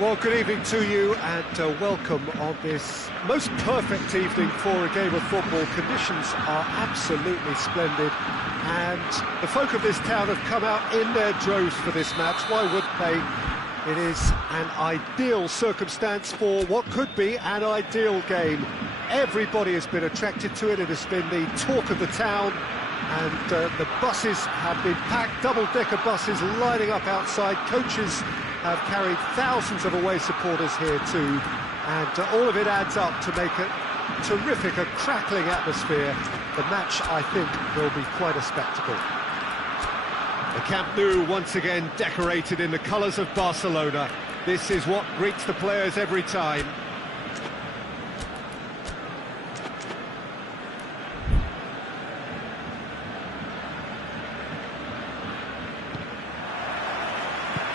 Well, good evening to you and welcome on this most perfect evening for a game of football. Conditions are absolutely splendid and the folk of this town have come out in their droves for this match. Why wouldn't they? It is an ideal circumstance for what could be an ideal game. Everybody has been attracted to it. It has been the talk of the town and the buses have been packed, double-decker buses lining up outside. Coaches have carried thousands of away supporters here too, and all of it adds up to make a terrific, a crackling atmosphere. The match, I think, will be quite a spectacle. The Camp Nou once again decorated in the colours of Barcelona. This is what greets the players every time.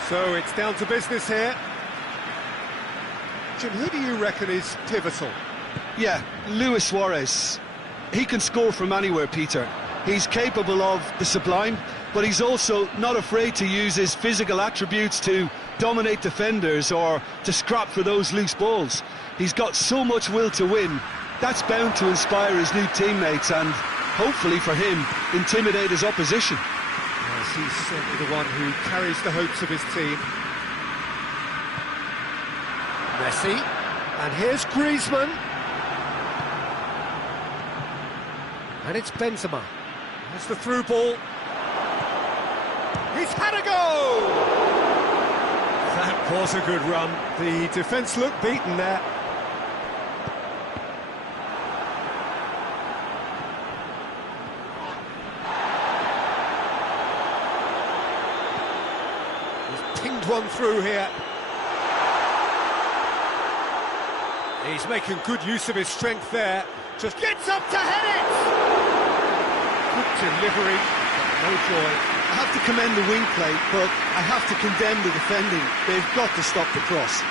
So it's down to business here. Jim, who do you reckon is pivotal? Yeah, Luis Suarez. He can score from anywhere, Peter. He's capable of the sublime, but he's also not afraid to use his physical attributes to dominate defenders or to scrap for those loose balls. He's got so much will to win. That's bound to inspire his new teammates and, hopefully for him, intimidate his opposition. Yes, he's certainly the one who carries the hopes of his team. Messi, and here's Griezmann. And it's Benzema. There's the through ball. He's had a go! That was a good run. The defence looked beaten there. He's pinged one through here. He's making good use of his strength there. Just gets up to head it! Good delivery, no joy. I have to commend the wing play, but I have to condemn the defending. They've got to stop the cross.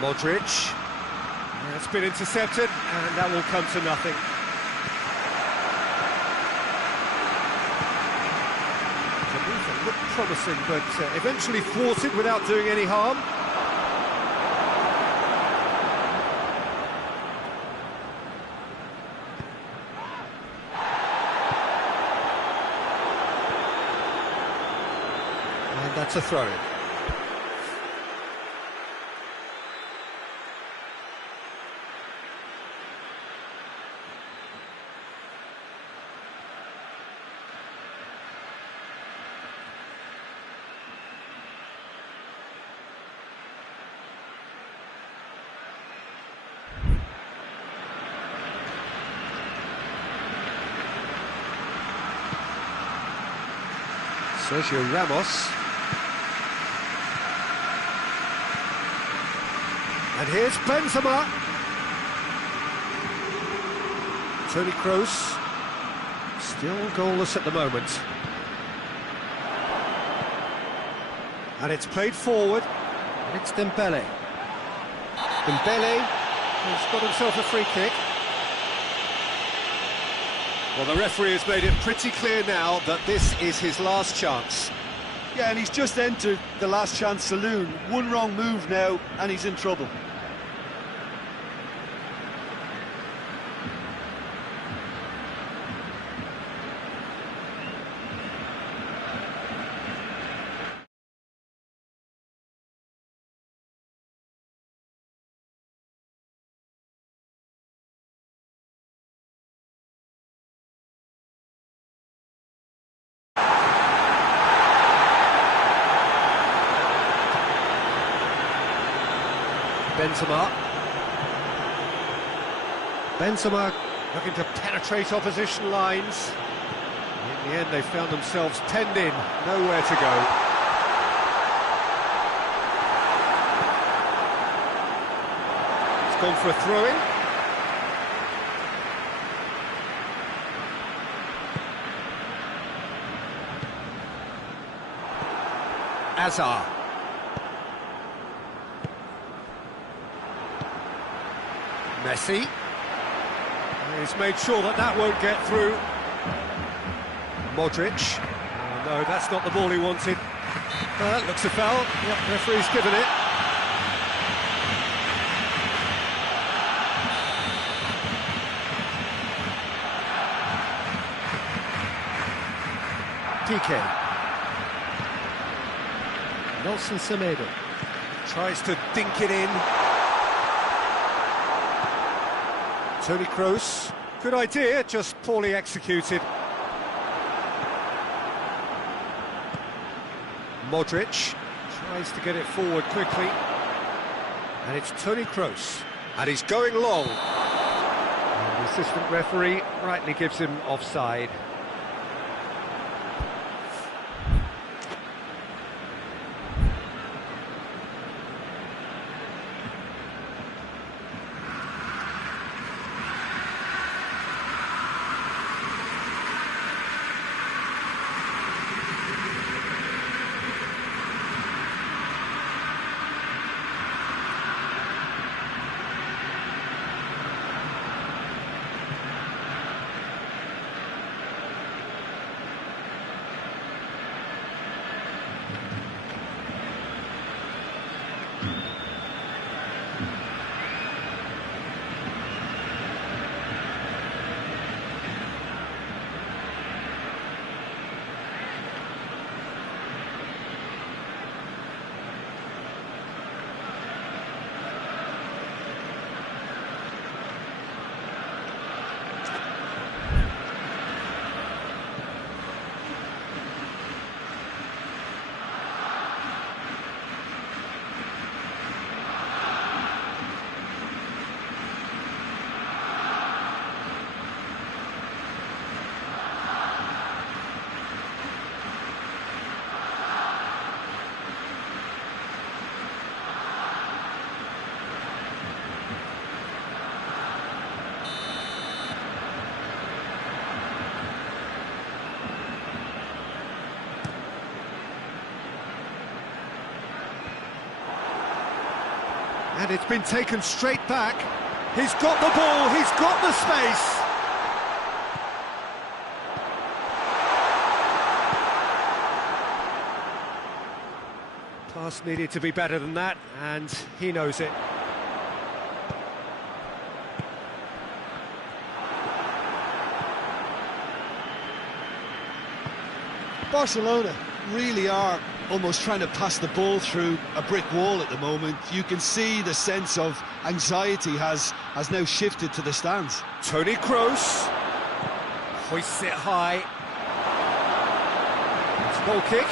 Modric. That's been intercepted, and that will come to nothing. Looked promising, but eventually thwarted without doing any harm. And that's a throw-in. Sergio Ramos. And here's Benzema. Toni Kroos. Still goalless at the moment. And it's played forward. And it's Dembele. Dembele has got himself a free kick. Well, the referee has made it pretty clear now that this is his last chance. Yeah, and he's just entered the last chance saloon. One wrong move now, and he's in trouble. Benzema looking to penetrate opposition lines. In the end, they found themselves penned in, nowhere to go. It's gone for a throw-in. Azar. Messi. He's made sure that that won't get through. Modric. No, that's not the ball he wanted. That looks a foul. Yep, referee's given it. PK. Nelson Semedo tries to dink it in. Toni Kroos, good idea, just poorly executed. Modric tries to get it forward quickly. And it's Toni Kroos. And he's going long. And the assistant referee rightly gives him offside. And it's been taken straight back. He's got the ball, he's got the space. Pass needed to be better than that, and he knows it. Barcelona really are almost trying to pass the ball through a brick wall at the moment. You can see the sense of anxiety has now shifted to the stands. Toni Kroos hoists it high. It's a goal kick.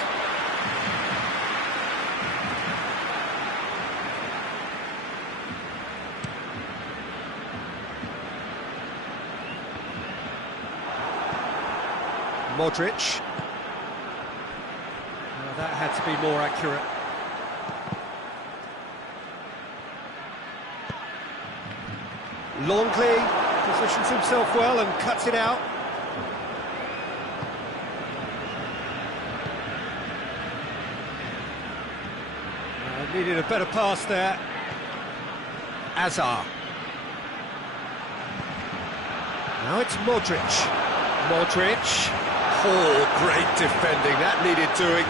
Modric. That had to be more accurate. Longley positions himself well and cuts it out. Needed a better pass there. Azar. Now it's Modric. Modric. Oh, great defending. That needed doing.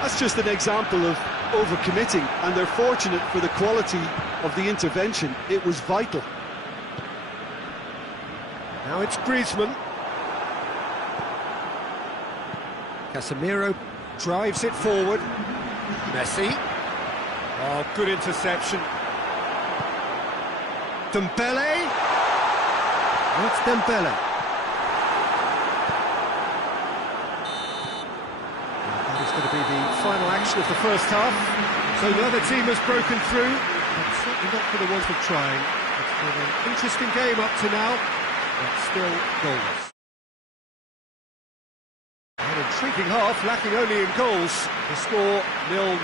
That's just an example of overcommitting, and they're fortunate for the quality of the intervention. It was vital. Now it's Griezmann. Casemiro drives it forward. Messi. Oh, good interception. Dembele. That's Dembele. Going to be the final action of the first half. So the other team has broken through, but certainly not for the want of trying. It's been an interesting game up to now, but still goalless. An intriguing half, lacking only in goals. The score 0-0.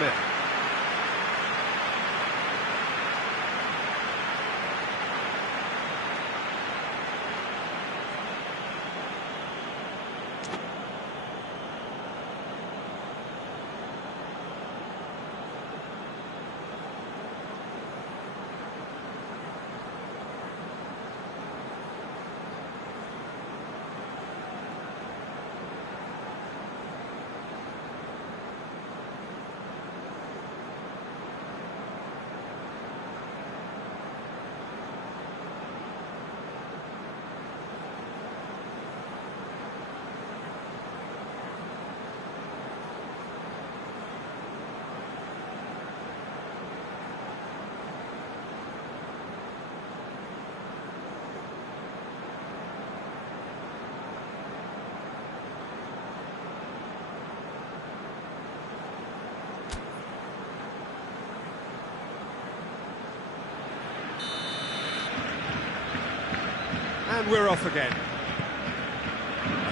And we're off again.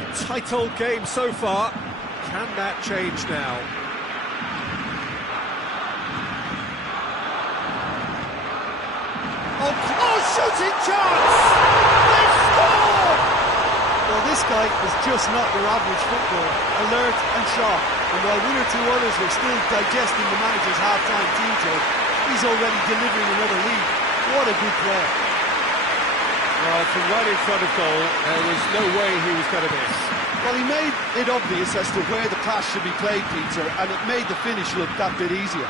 A tight old game so far. Can that change now? Oh, shooting chance! They scored! Well, this guy is just not your average footballer, alert and sharp. And while one or two others were still digesting the manager's half-time team talk, he's already delivering another lead. What a good player. Well, from right in front of goal, there was no way he was going to miss. Well, he made it obvious as to where the pass should be played, Peter, and it made the finish look that bit easier.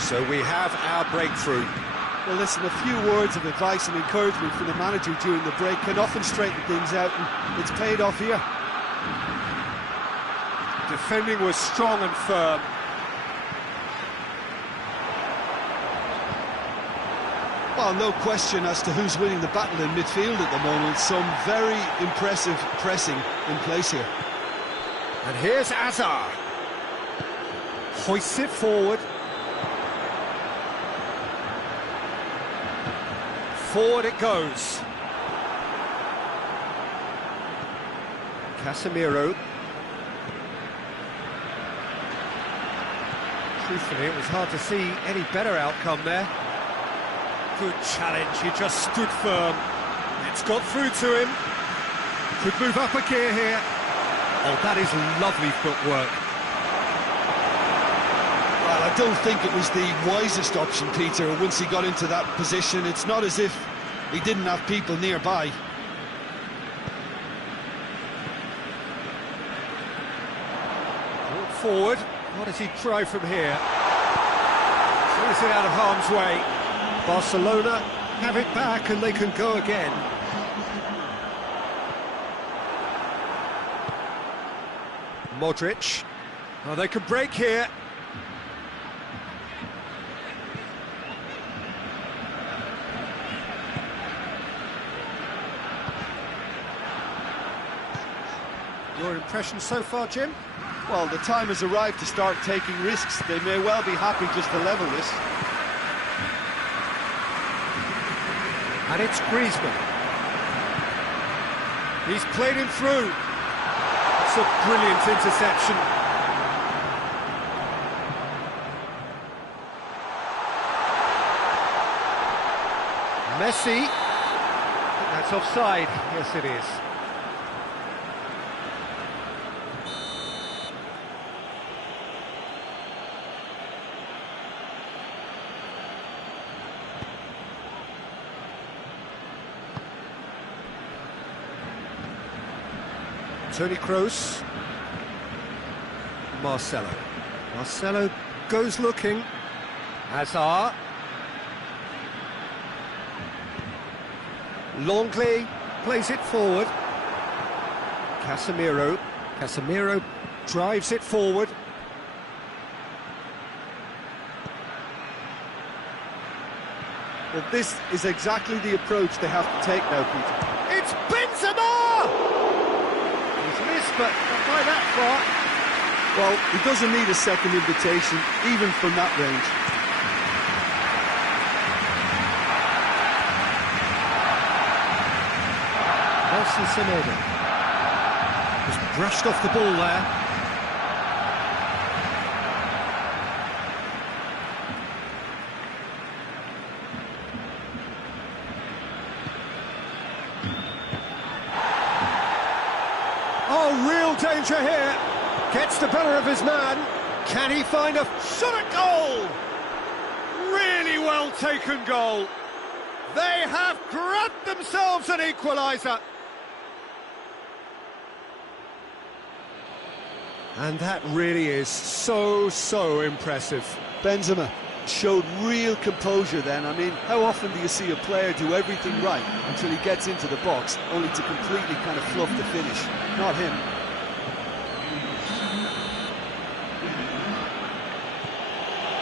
So we have our breakthrough. Well, listen, a few words of advice and encouragement from the manager during the break can often straighten things out, and it's paid off here. Defending was strong and firm. Well, no question as to who's winning the battle in midfield at the moment. Some very impressive pressing in place here. And here's Azar. Hoists it forward. Forward it goes. Casemiro. Truthfully, it was hard to see any better outcome there. Good challenge, he just stood firm. It's got through to him. Could move up a gear here. Oh, that is lovely footwork. Well, I don't think it was the wisest option, Peter, once he got into that position. It's not as if he didn't have people nearby. Brought forward. What does he try from here? Clears it out of harm's way. Barcelona have it back and they can go again. Modric. Oh, they can break here. Your impression so far, Jim? Well, the time has arrived to start taking risks. They may well be happy just to level this. And it's Griezmann. He's played him through. It's a brilliant interception. Messi. That's offside. Yes, it is. Toni Kroos. Marcelo. Marcelo goes looking. Hazard. Longley plays it forward. Casemiro. Casemiro drives it forward. Well, this is exactly the approach they have to take now, Peter. It's Benzema! He's missed, but not by that far. Well, he doesn't need a second invitation, even from that range. Nelson Semedo just brushed off the ball there. Oh, real danger here. Gets the better of his man. Can he find a shot at goal? Really well taken goal. They have grabbed themselves an equaliser. And that really is so impressive. Benzema showed real composure then. I mean, how often do you see a player do everything right until he gets into the box, only to completely kind of fluff the finish? Not him.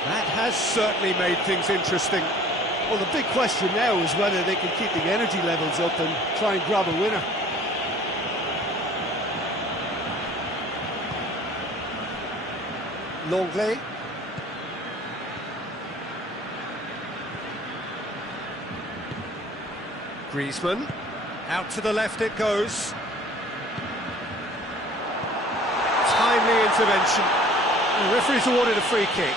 That has certainly made things interesting. Well, the big question now is whether they can keep the energy levels up and try and grab a winner. Longley. Griezmann, out to the left it goes. Timely intervention. The referee's awarded a free kick.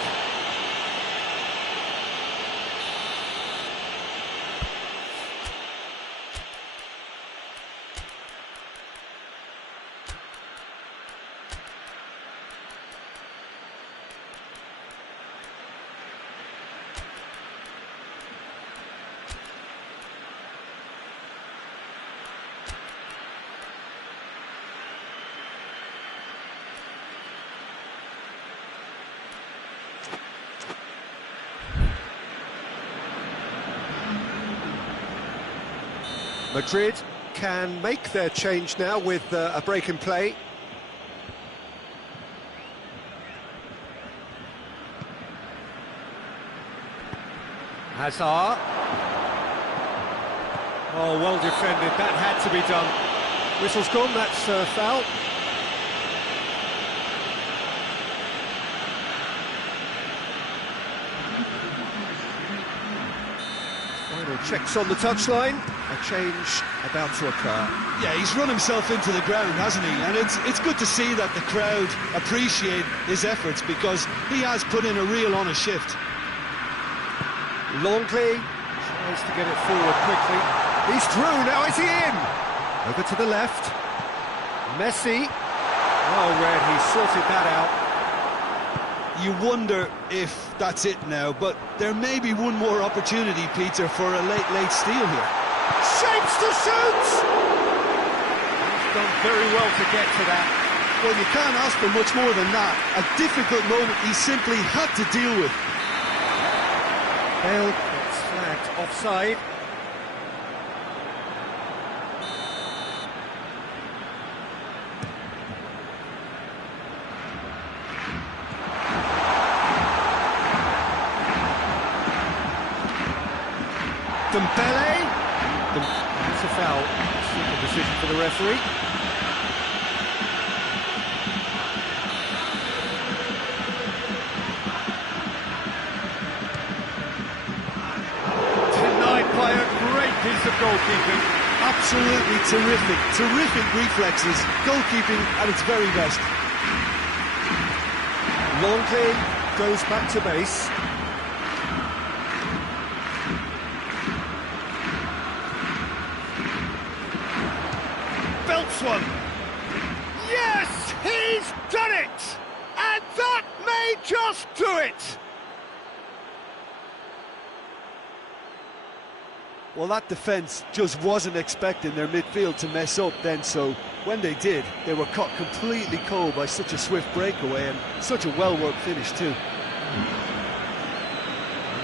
Madrid can make their change now with a break in play. Hazard. Oh, well defended, that had to be done. Whistle's gone, that's foul. Final checks on the touchline. A change about to occur. Yeah, he's run himself into the ground, hasn't he? And it's good to see that the crowd appreciate his efforts, because he has put in a real honest shift. Longley tries to get it forward quickly. He's through, now is he in? Over to the left. Messi. Well read, he sorted that out. You wonder if that's it now, but there may be one more opportunity, Peter, for a late steal here. Shapes to shoot! He's done very well to get to that. Well, you can't ask for much more than that. A difficult moment he simply had to deal with. Bale gets flagged offside. Dembele. It's a foul. Simple decision for the referee. Denied by a great piece of goalkeeping. Absolutely terrific reflexes. Goalkeeping at its very best. Longley goes back to base. Belts one. Yes, he's done it! And that may just do it! Well, that defence just wasn't expecting their midfield to mess up then, so when they did, they were caught completely cold by such a swift breakaway and such a well-worked finish too.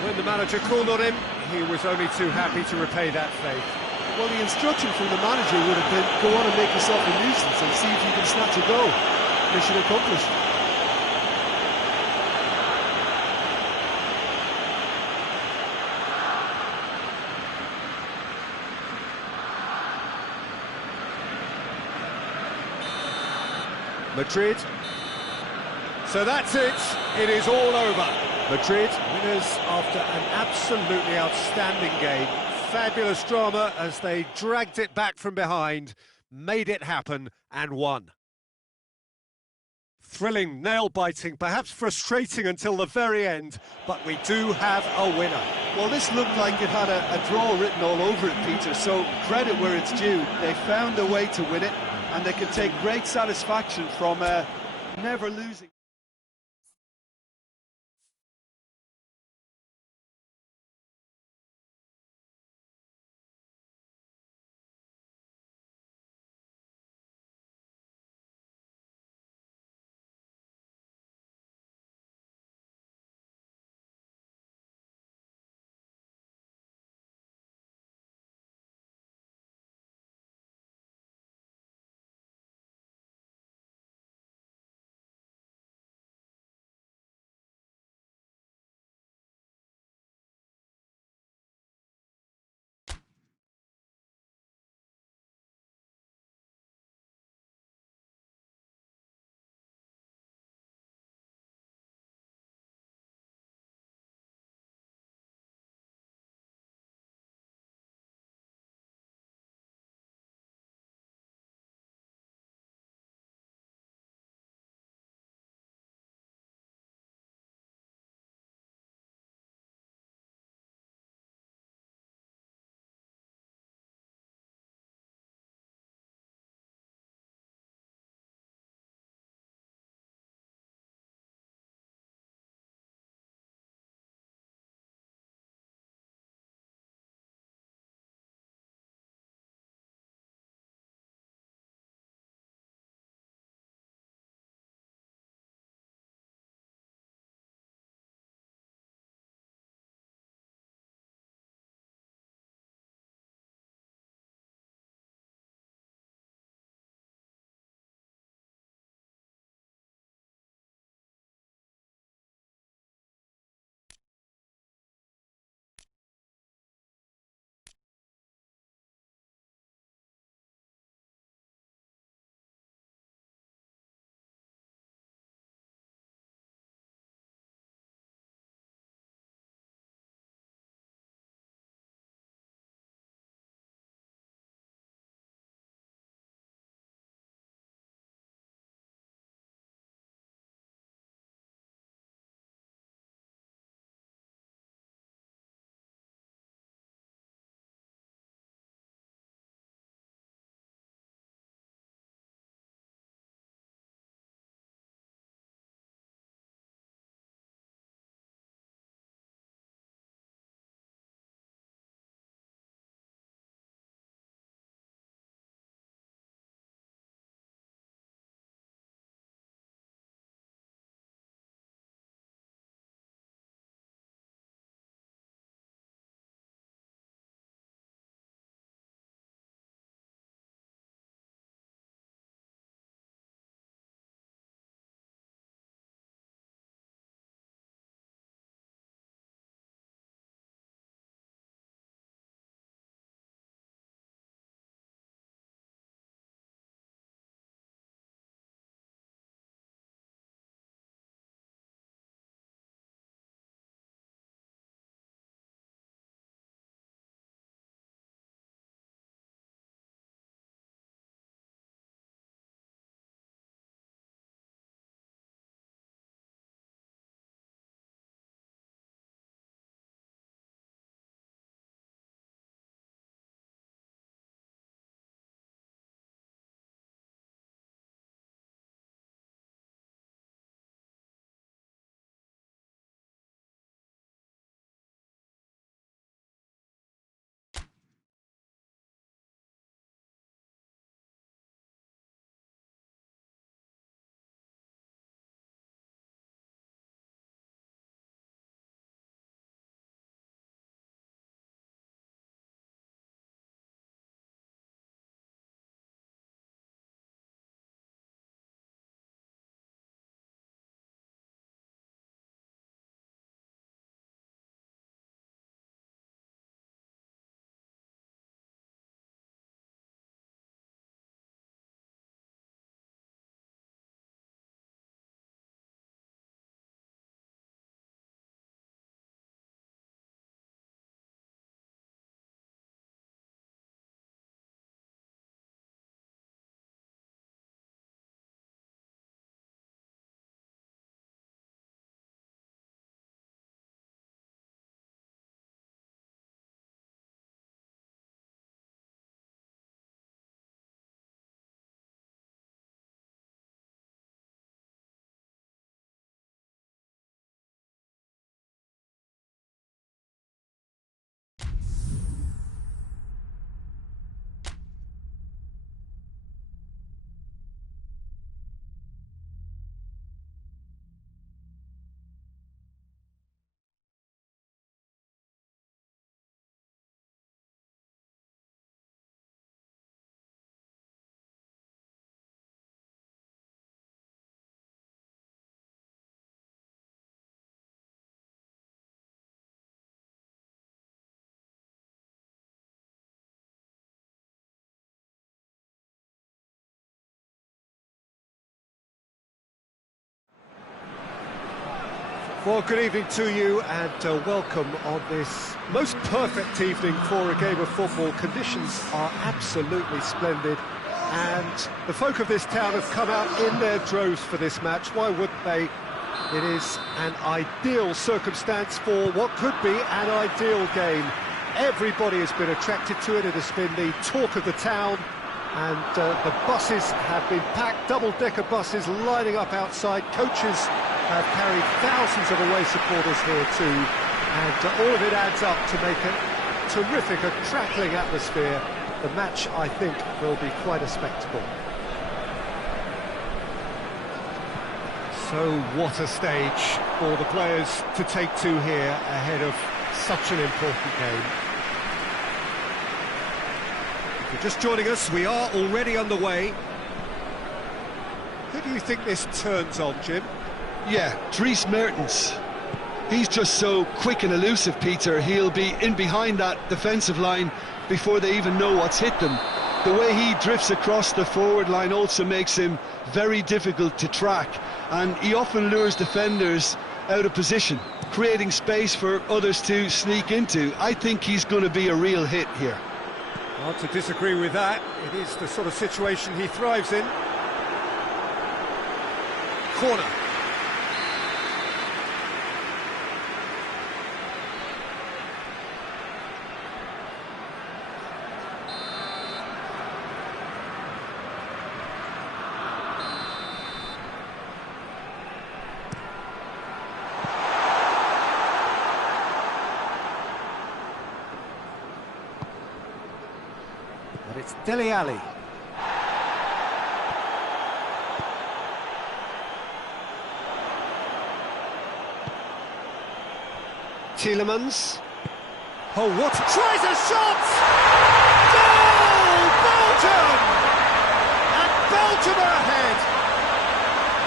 When the manager called on him, he was only too happy to repay that faith. Well, the instruction from the manager would have been, go on and make yourself a nuisance and see if you can snatch a goal. Mission accomplished. Madrid. So that's it. It is all over. Madrid winners after an absolutely outstanding game. Fabulous drama as they dragged it back from behind, made it happen and won. Thrilling, nail-biting, perhaps frustrating until the very end, but we do have a winner. Well, this looked like it had a draw written all over it, Peter, so credit where it's due. They found a way to win it, and they can take great satisfaction from never losing. Well, good evening to you and welcome on this most perfect evening for a game of football. Conditions are absolutely splendid and the folk of this town have come out in their droves for this match. Why wouldn't they? It is an ideal circumstance for what could be an ideal game. Everybody has been attracted to it. It has been the talk of the town. And the buses have been packed, double-decker buses lining up outside. Coaches have carried thousands of away supporters here too. And all of it adds up to make a terrific, a crackling atmosphere. The match, I think, will be quite a spectacle. So what a stage for the players to take to here ahead of such an important game. If you're just joining us, we are already underway. Who do you think this turns on, Jim? Yeah, Dries Mertens. He's just so quick and elusive, Peter. He'll be in behind that defensive line before they even know what's hit them. The way he drifts across the forward line also makes him very difficult to track, and he often lures defenders out of position, creating space for others to sneak into. I think he's going to be a real hit here. Hard to disagree with that. It is the sort of situation he thrives in. Corner. But it's Dele Alli. Tielemans. Oh, what? Tries a shot! Goal! Belgium! And Belgium are ahead!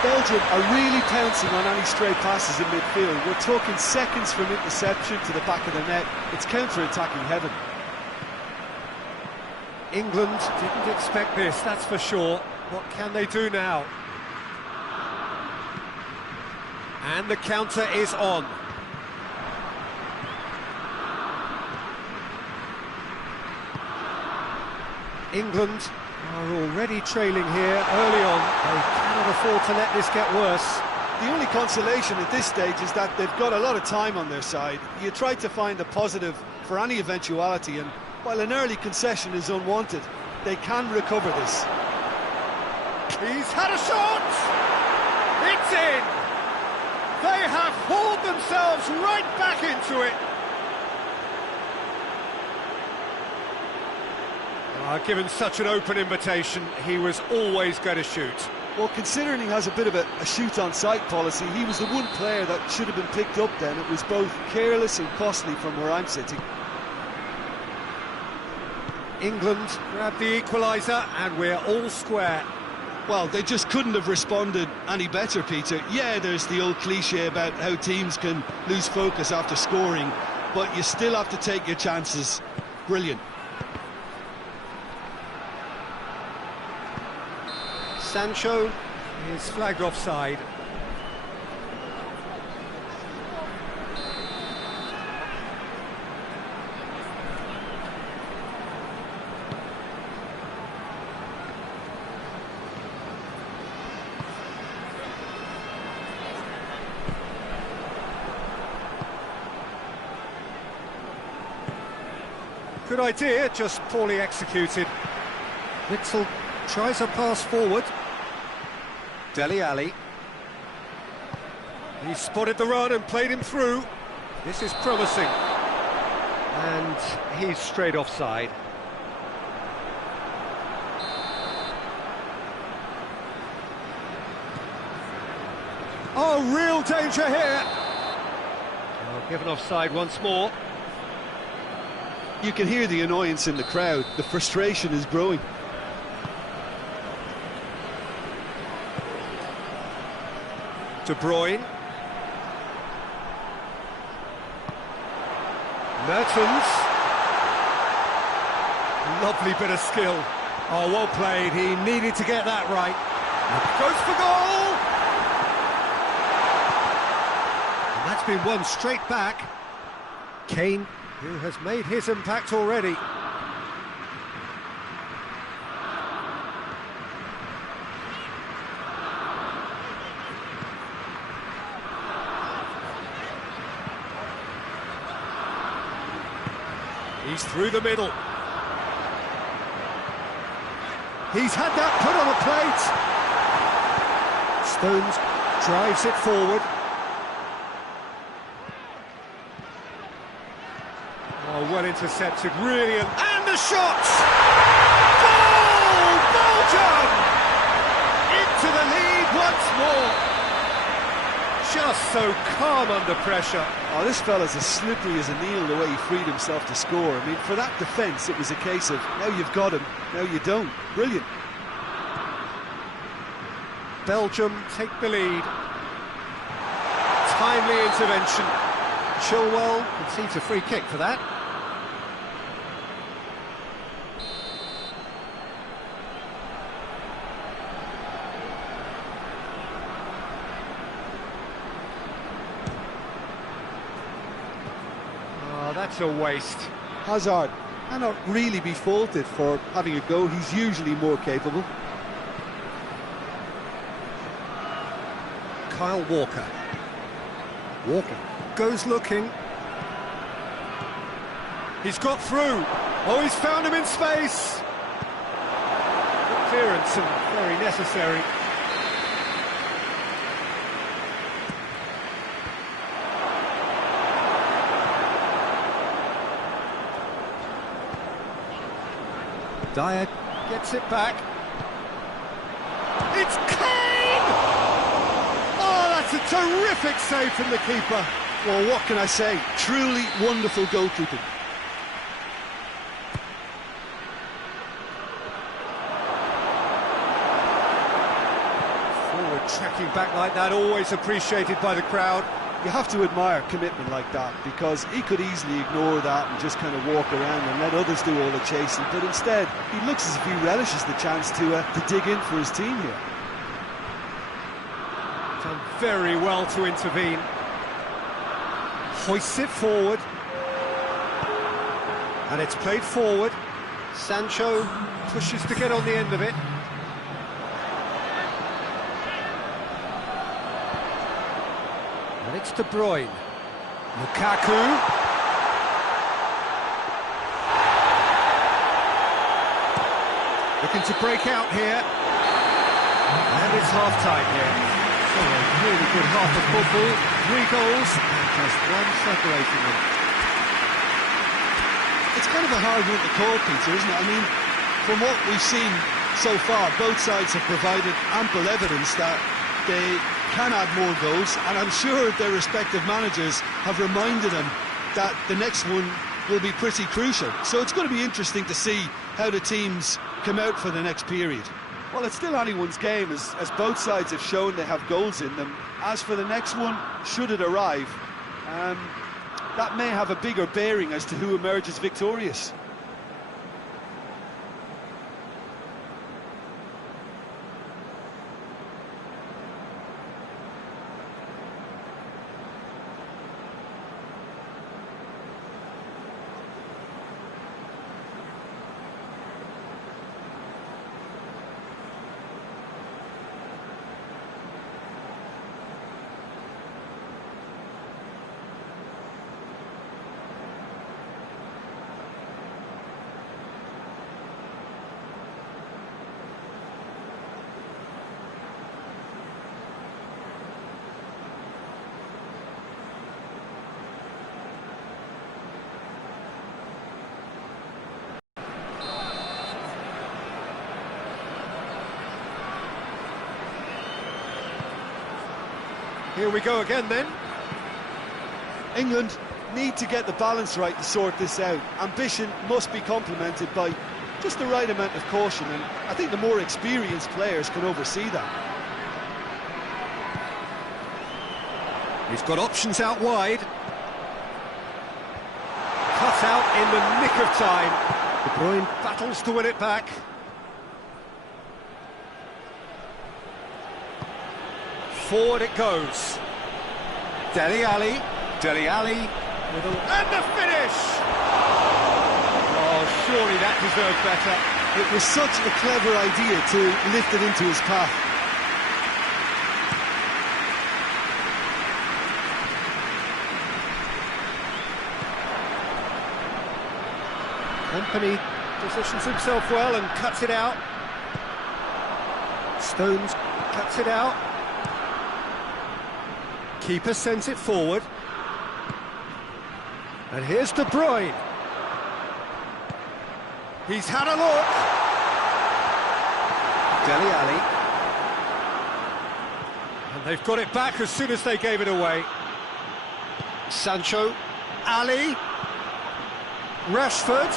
Belgium are really pouncing on any stray passes in midfield. We're talking seconds from interception to the back of the net. It's counter-attacking heaven. England didn't expect this, that's for sure. What can they do now? And the counter is on. England are already trailing here early on. They cannot afford to let this get worse. The only consolation at this stage is that they've got a lot of time on their side. You try to find a positive for any eventuality, and while an early concession is unwanted, they can recover this. He's had a shot! It's in! They have hauled themselves right back into it. Given such an open invitation, he was always going to shoot. Well, considering he has a bit of a shoot-on-sight policy, he was the one player that should have been picked up then. It was both careless and costly from where I'm sitting. England grabbed the equaliser and we're all square. Well, they just couldn't have responded any better, Peter. Yeah, there's the old cliche about how teams can lose focus after scoring, but you still have to take your chances. Brilliant. Sancho is flagged offside. Good idea, just poorly executed. Witzel tries a pass forward. Dele Alli. He spotted the run and played him through. This is promising. And he's straight offside. Oh, real danger here. Oh, given offside once more. You can hear the annoyance in the crowd. The frustration is growing. De Bruyne. Mertens. Lovely bit of skill. Oh, well played. He needed to get that right. Goes for goal! And That's been won straight back. Kane, who has made his impact already. He's through the middle. He's had that put on a plate. Stones drives it forward. Oh, well intercepted, brilliant. And the shot! Goal! Belgium! Into the lead once more. Just so calm under pressure. Oh, this fella's as slippery as a needle the way he freed himself to score. I mean, for that defence, it was a case of, now you've got him, now you don't. Brilliant. Belgium take the lead. Timely intervention. Chilwell concedes a free kick for that. That's a waste. Hazard cannot really be faulted for having a go. He's usually more capable. Kyle Walker. Walker goes looking. He's got through. Oh, he's found him in space. Good clearance and very necessary. Dyer gets it back. It's Kane! Oh, that's a terrific save from the keeper. Well, what can I say? Truly wonderful goalkeeping. Forward tracking back like that, always appreciated by the crowd. You have to admire commitment like that, because he could easily ignore that and just kind of walk around and let others do all the chasing, but instead he looks as if he relishes the chance to dig in for his team here. Done very well to intervene. Hoists it forward. And it's played forward. Sancho pushes to get on the end of it. And it's De Bruyne. Lukaku. Looking to break out here. And it's half-time here. So a really good half of football. 3 goals and just one separating them. It's kind of a hard one to call, Peter, isn't it? I mean, from what we've seen so far, both sides have provided ample evidence that they can add more goals, and I'm sure their respective managers have reminded them that the next one will be pretty crucial. So it's going to be interesting to see how the teams come out for the next period. Well, it's still anyone's game, as both sides have shown they have goals in them. As for the next one, should it arrive, that may have a bigger bearing as to who emerges victorious. Here we go again then. England need to get the balance right to sort this out. Ambition must be complemented by just the right amount of caution, and I think the more experienced players can oversee that. He's got options out wide. Cut out in the nick of time. De Bruyne battles to win it back. Forward it goes. Dele Alli. Dele Alli. And the finish! Oh, surely that deserved better. It was such a clever idea to lift it into his path. Company positions himself well and cuts it out. Stones cuts it out. Keeper sends it forward. And here's De Bruyne. He's had a look. Dele Alli. And they've got it back as soon as they gave it away. Sancho. Ali. Rashford.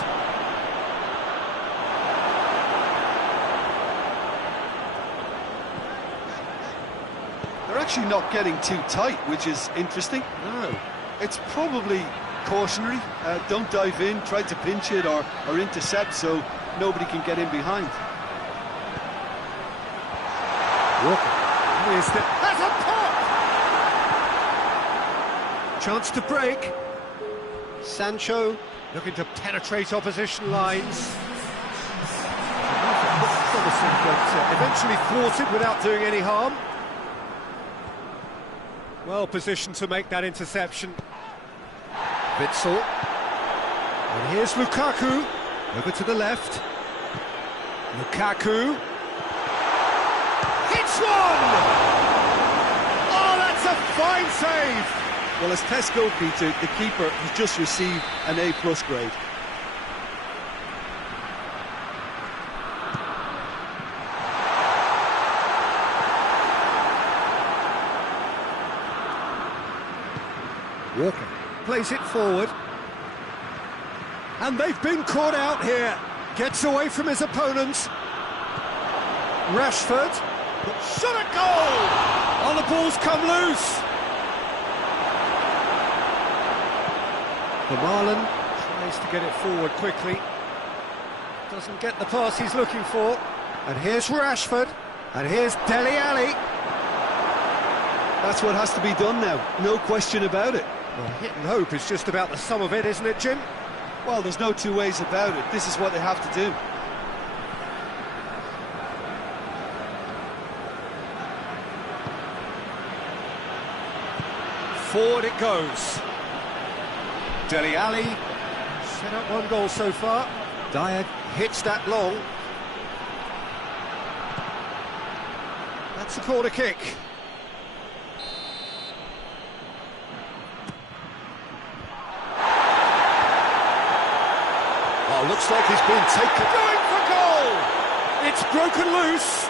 They're actually not getting too tight, which is interesting. No. It's probably cautionary. Don't dive in, try to pinch it or intercept so nobody can get in behind. Walker. Has a pop! Chance to break. Sancho looking to penetrate opposition lines. Promising, but eventually thwarted without doing any harm. Well positioned to make that interception. Witsel. And here's Lukaku. Over to the left. Lukaku. Hits one! Oh, that's a fine save! Well, as tests go, Peter, the keeper has just received an A+ grade. Walker plays it forward. And they've been caught out here. Gets away from his opponent. Rashford. Shot a goal! Oh, the ball's come loose. Marlon tries to get it forward quickly. Doesn't get the pass he's looking for. And here's Rashford. And here's Dele Alli. That's what has to be done now, no question about it. Well, hit and hope is just about the sum of it, isn't it, Jim? Well, there's no two ways about it. This is what they have to do. Forward it goes. Dele Alli. Set up one goal so far. Dyer hits that long. That's a corner kick. Oh, looks like he's been taken. Going for goal! It's broken loose.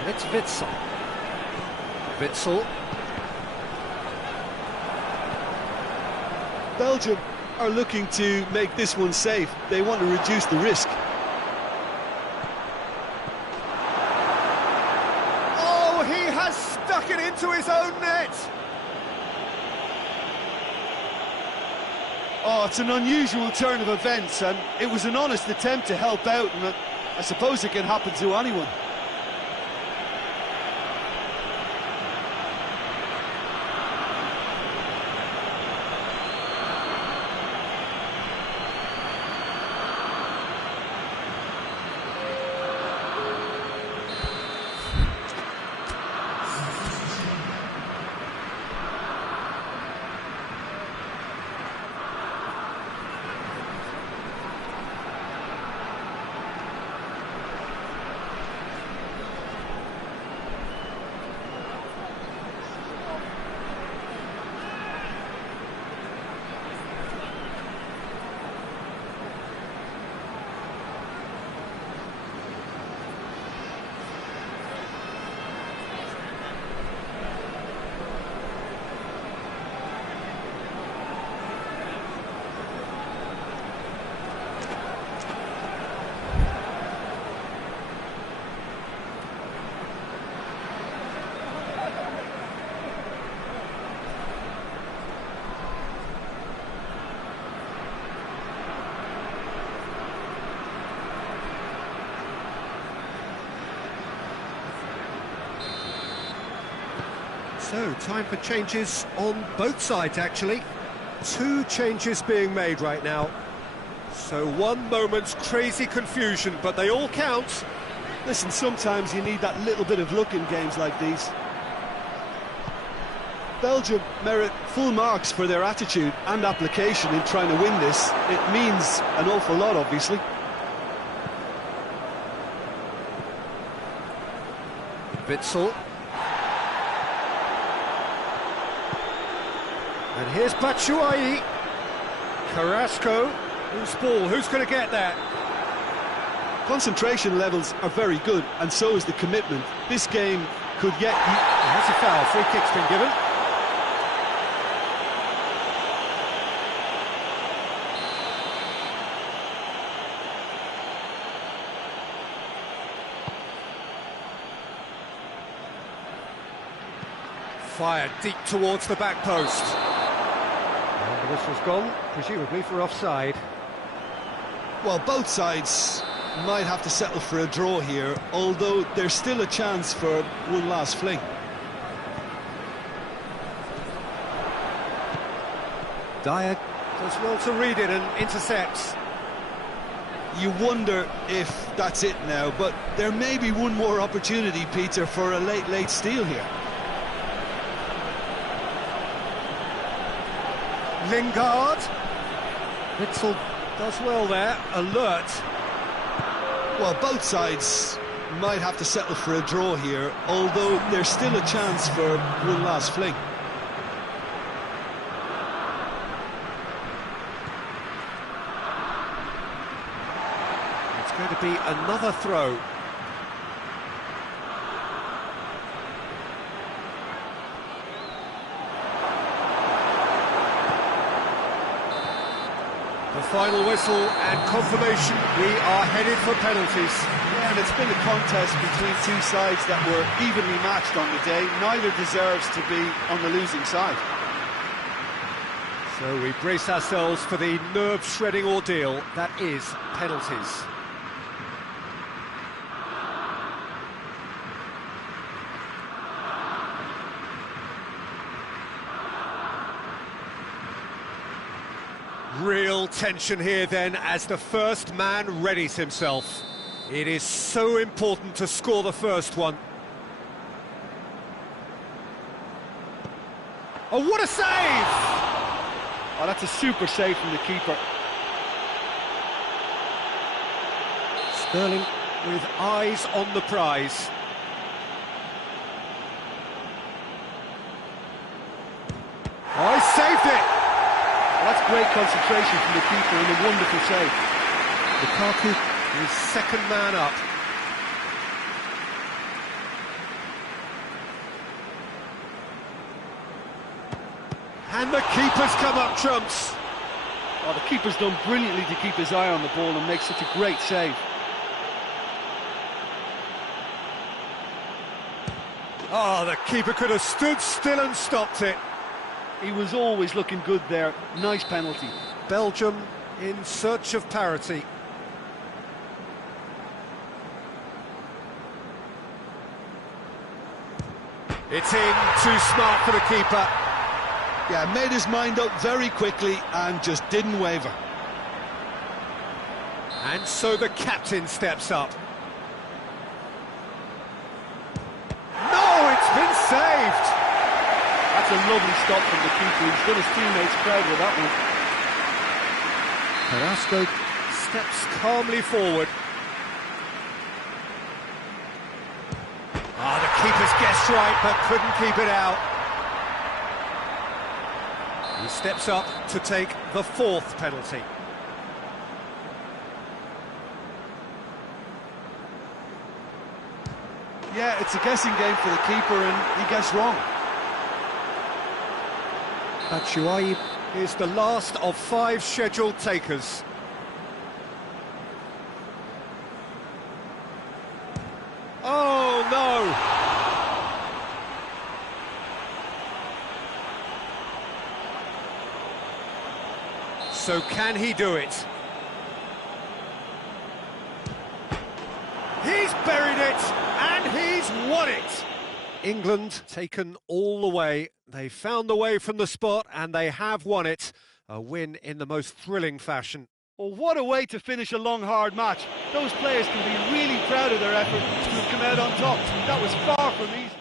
And it's Witsel. Witsel. Belgium are looking to make this one safe. They want to reduce the risk. Oh, he has stuck it into his own net. Oh, it's an unusual turn of events, and it was an honest attempt to help out, and I suppose it can happen to anyone. So, time for changes on both sides, actually. Two changes being made right now. So, one moment's crazy confusion, but they all count. Listen, sometimes you need that little bit of luck in games like these. Belgium merit full marks for their attitude and application in trying to win this. It means an awful lot, obviously. Witsel. And here's Batshuayi. Carrasco. Who's ball? Who's going to get that? Concentration levels are very good, and so is the commitment. This game could yet... That's a foul. Free kick's been given. Fired deep towards the back post. And the whistle's gone, presumably for offside. Well, both sides might have to settle for a draw here, although there's still a chance for one last fling. Dyer does well to read it and intercepts. You wonder if that's it now, but there may be one more opportunity, Peter, for a late steal here. Lingard. Witsel does well there, alert. Well, both sides might have to settle for a draw here, although there's still a chance for one last fling. It's going to be another throw. The final whistle and confirmation, we are headed for penalties. Yeah, and it's been a contest between two sides that were evenly matched on the day. Neither deserves to be on the losing side. So we brace ourselves for the nerve-shredding ordeal that is penalties. Real tension here then as the first man readies himself. It is so important to score the first one. Oh, what a save! Oh, that's a super save from the keeper. Sterling with eyes on the prize. Oh, he saved it! That's great concentration from the keeper and a wonderful save. Lukaku is second man up. And the keeper's come up trumps. Oh, the keeper's done brilliantly to keep his eye on the ball and make such a great save. Oh, the keeper could have stood still and stopped it. He was always looking good there. Nice penalty. Belgium in search of parity. It's in, too smart for the keeper. Yeah, made his mind up very quickly and just didn't waver. And so the captain steps up. No, it's been saved! That's a lovely stop from the keeper. He's done his teammates proud with that one. Carrasco steps calmly forward. Ah, the keeper's guessed right, but couldn't keep it out. He steps up to take the fourth penalty. Yeah, it's a guessing game for the keeper and he gets wrong. Batshuayi is the last of 5 scheduled takers. Oh, no! So can he do it? He's buried it, and he's won it! England taken all the way. They found the way from the spot and they have won it. A win in the most thrilling fashion. Well, what a way to finish a long, hard match. Those players can be really proud of their effort to have come out on top. That was far from easy.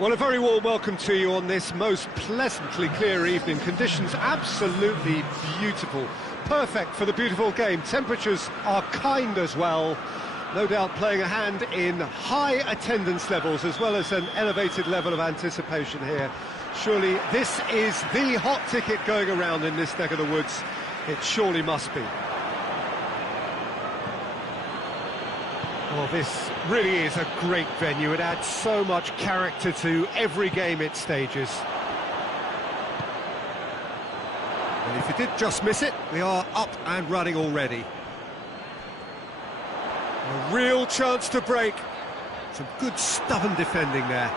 Well, a very warm welcome to you on this most pleasantly clear evening. Conditions absolutely beautiful. Perfect for the beautiful game. Temperatures are kind as well. No doubt playing a hand in high attendance levels as well as an elevated level of anticipation here. Surely this is the hot ticket going around in this neck of the woods. It surely must be. Well, this really is a great venue. It adds so much character to every game it stages. And if you did just miss it, we are up and running already. A real chance to break. Some good stubborn defending there.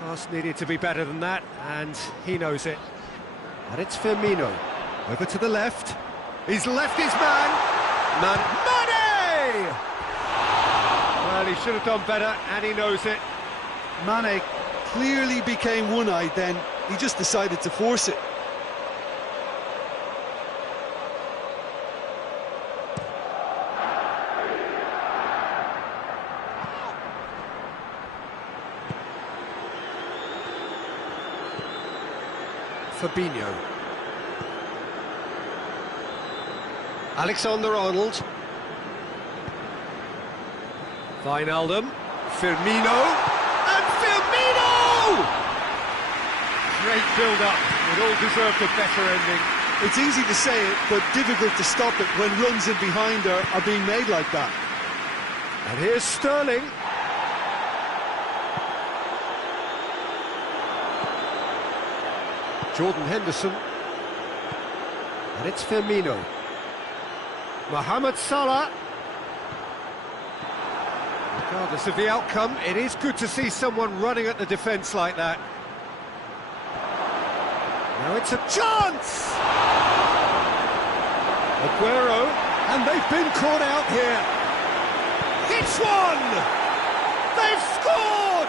Pass needed to be better than that, and he knows it. And it's Firmino. Over to the left. He's left his man. Mane! Well, he should have done better, and he knows it. Mane clearly became one-eyed then. He just decided to force it. Fabinho. Alexander-Arnold. Wijnaldum. Firmino. And Firmino! Great build-up. It all deserved a better ending. It's easy to say it, but difficult to stop it when runs in behind are being made like that. And here's Sterling. Jordan Henderson. And it's Firmino. Mohamed Salah. Regardless of the outcome, it is good to see someone running at the defence like that. Now it's a chance! Aguero, and they've been caught out here. It's one! They've scored!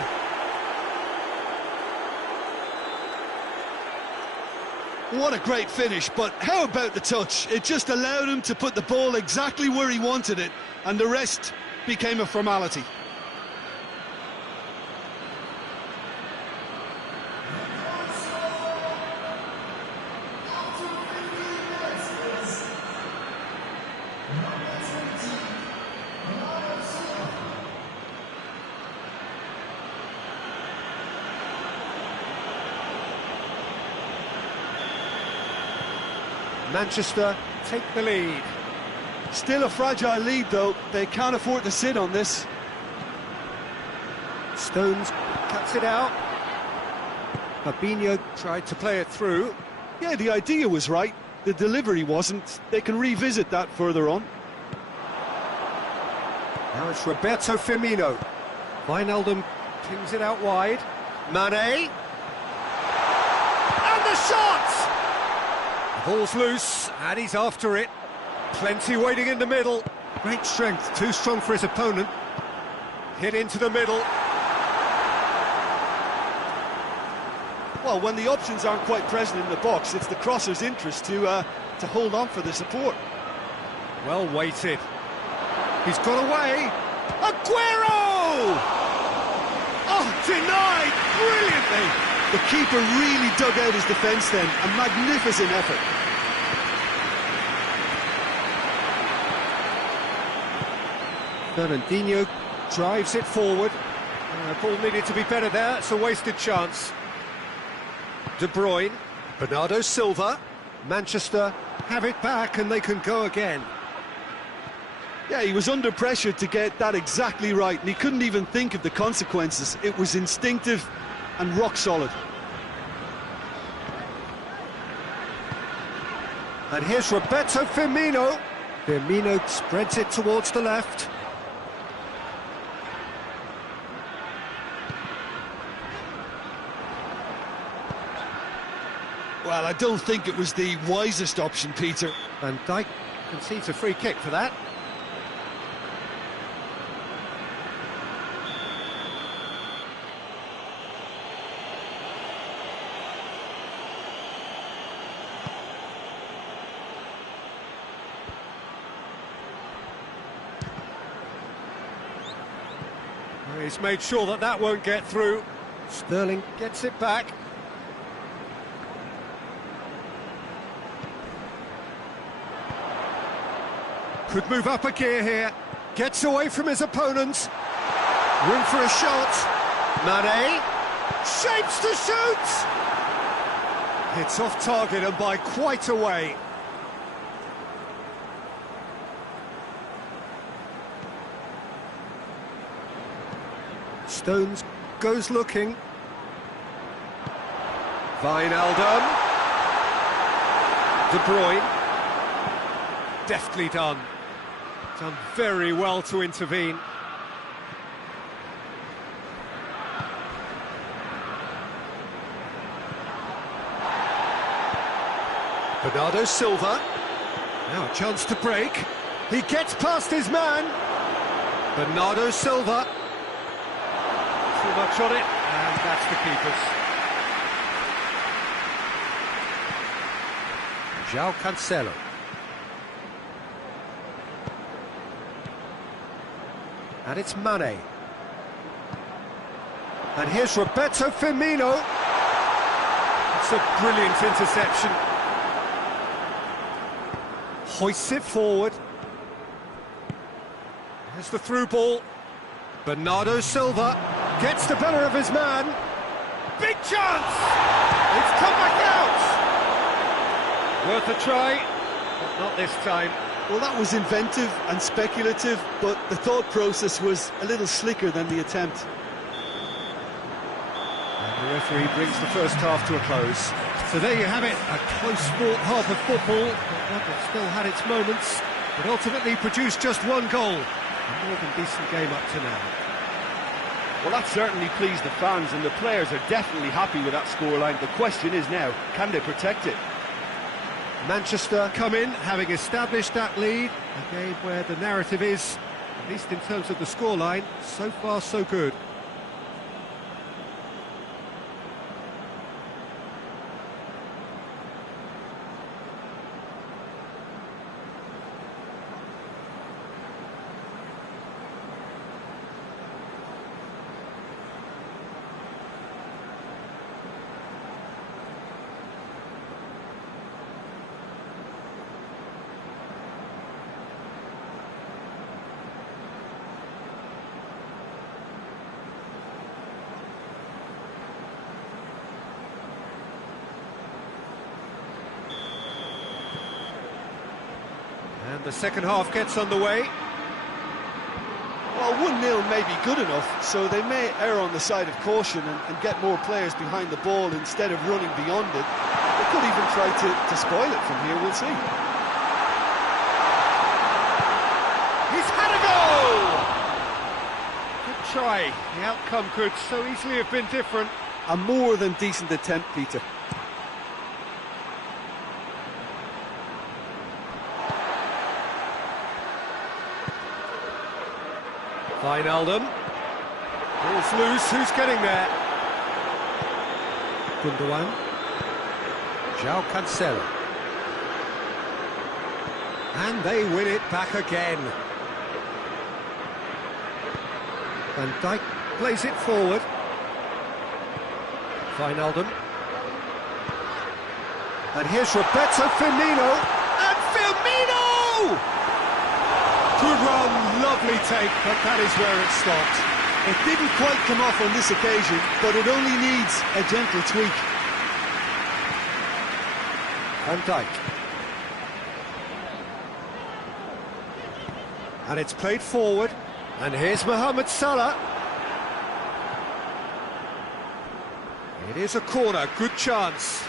What a great finish, but how about the touch? It just allowed him to put the ball exactly where he wanted it, and the rest became a formality. Manchester take the lead. Still a fragile lead, though. They can't afford to sit on this. Stones cuts it out. Fabinho tried to play it through. Yeah, the idea was right. The delivery wasn't. They can revisit that further on. Now it's Roberto Firmino. Wijnaldum pings it out wide. Mane. And the shot! The ball's loose, and he's after it. Plenty waiting in the middle. Great strength, too strong for his opponent. Hit into the middle. Well, when the options aren't quite present in the box, it's the crosser's interest to hold on for the support. Well weighted. He's got away. Aguero! Oh, denied brilliantly. The keeper really dug out his defence then. A magnificent effort. Fernandinho drives it forward. Ball needed to be better there. It's a wasted chance. De Bruyne. Bernardo Silva. Manchester have it back and they can go again. Yeah, he was under pressure to get that exactly right, and he couldn't even think of the consequences. It was instinctive and rock solid. And here's Roberto Firmino. Firmino spreads it towards the left. Well, I don't think it was the wisest option, Peter. Van Dijk concedes a free kick for that. He's made sure that that won't get through. Sterling gets it back. Could move up a gear here. Gets away from his opponent. Room for a shot. Mane. Shapes to shoot! It's off target and by quite a way. Stones goes looking. Wijnaldum. De Bruyne. Deftly done. Done very well to intervene. Bernardo Silva. Now a chance to break. He gets past his man. Bernardo Silva. Too much on it, and that's the keeper's. João Cancelo. And it's Mane. And here's Roberto Firmino. That's a brilliant interception. Hoists it forward. There's the through ball. Bernardo Silva gets the better of his man. Big chance! It's come back out! Worth a try, but not this time. Well, that was inventive and speculative, but the thought process was a little slicker than the attempt. And the referee brings the first half to a close. So there you have it, a close-fought half of football, but one that still had its moments, but ultimately produced just one goal. A more than decent game up to now. Well, that certainly pleased the fans, and the players are definitely happy with that scoreline. The question is now, can they protect it? Manchester come in, having established that lead. A game where the narrative is, at least in terms of the scoreline, so far so good. And the second half gets underway. Well, 1-0 may be good enough, so they may err on the side of caution and get more players behind the ball instead of running beyond it. They could even try to spoil it from here, we'll see. He's had a goal! Good try. The outcome could so easily have been different. A more than decent attempt, Peter. Wijnaldum. Ball's loose, who's getting there? Gundogan. João Cancelo. And they win it back again. Van Dijk plays it forward. Wijnaldum. And here's Roberto Firmino. And Firmino! Good run, lovely take, but that is where it stopped. It didn't quite come off on this occasion, but it only needs a gentle tweak. Van Dijk. And it's played forward. And here's Mohamed Salah. It is a corner, good chance.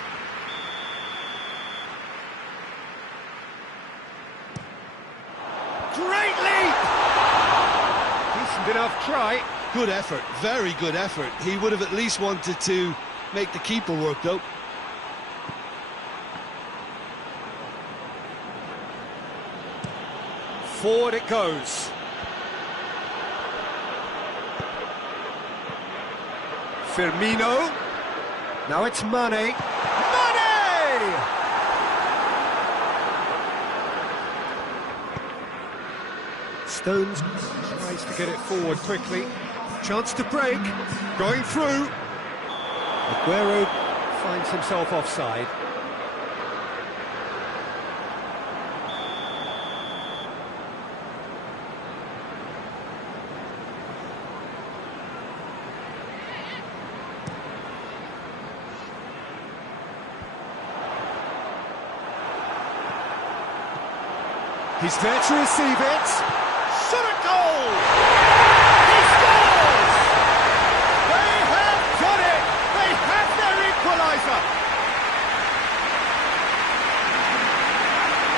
Great leap! Decent enough try. Good effort, very good effort. He would have at least wanted to make the keeper work, though. Forward it goes. Firmino. Now it's Mane. Mane! Stones tries to get it forward quickly. Chance to break. Going through. Aguero finds himself offside. He's there to receive it. Shot a goal! He scores! They have got it! They have their equaliser!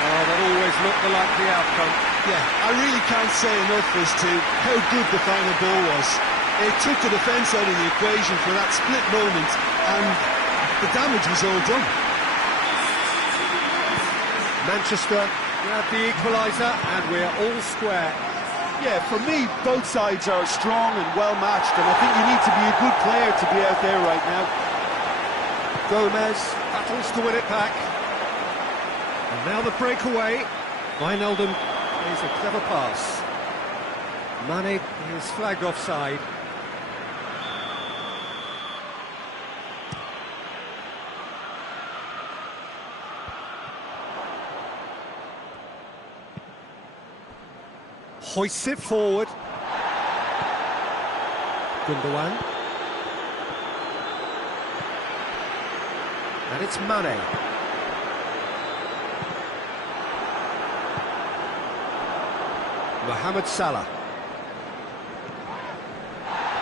Oh, that always looked the likely outcome. Yeah, I really can't say enough as to how good the final ball was. It took the defence out of the equation for that split moment, and the damage was all done. Manchester grab the equaliser, and we're all square. Yeah, for me, both sides are strong and well matched, and I think you need to be a good player to be out there right now. Gomez battles to win it back. And now the breakaway. Wijnaldum plays a clever pass. Mane is flagged offside. hoists it forward. Gundogan. And it's Mane. Mohamed Salah.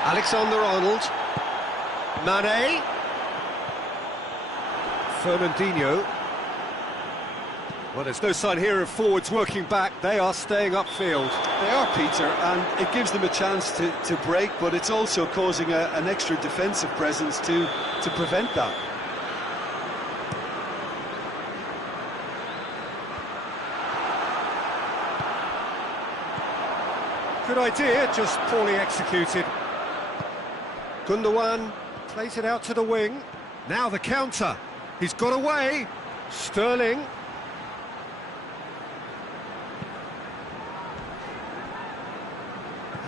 Alexander-Arnold. Mane. Fernandinho. Well, there's no sign here of forwards working back. They are staying upfield. They are, Peter, and it gives them a chance to break, but it's also causing an extra defensive presence to prevent that. Good idea, just poorly executed. Gundogan plays it out to the wing. Now the counter. He's got away. Sterling.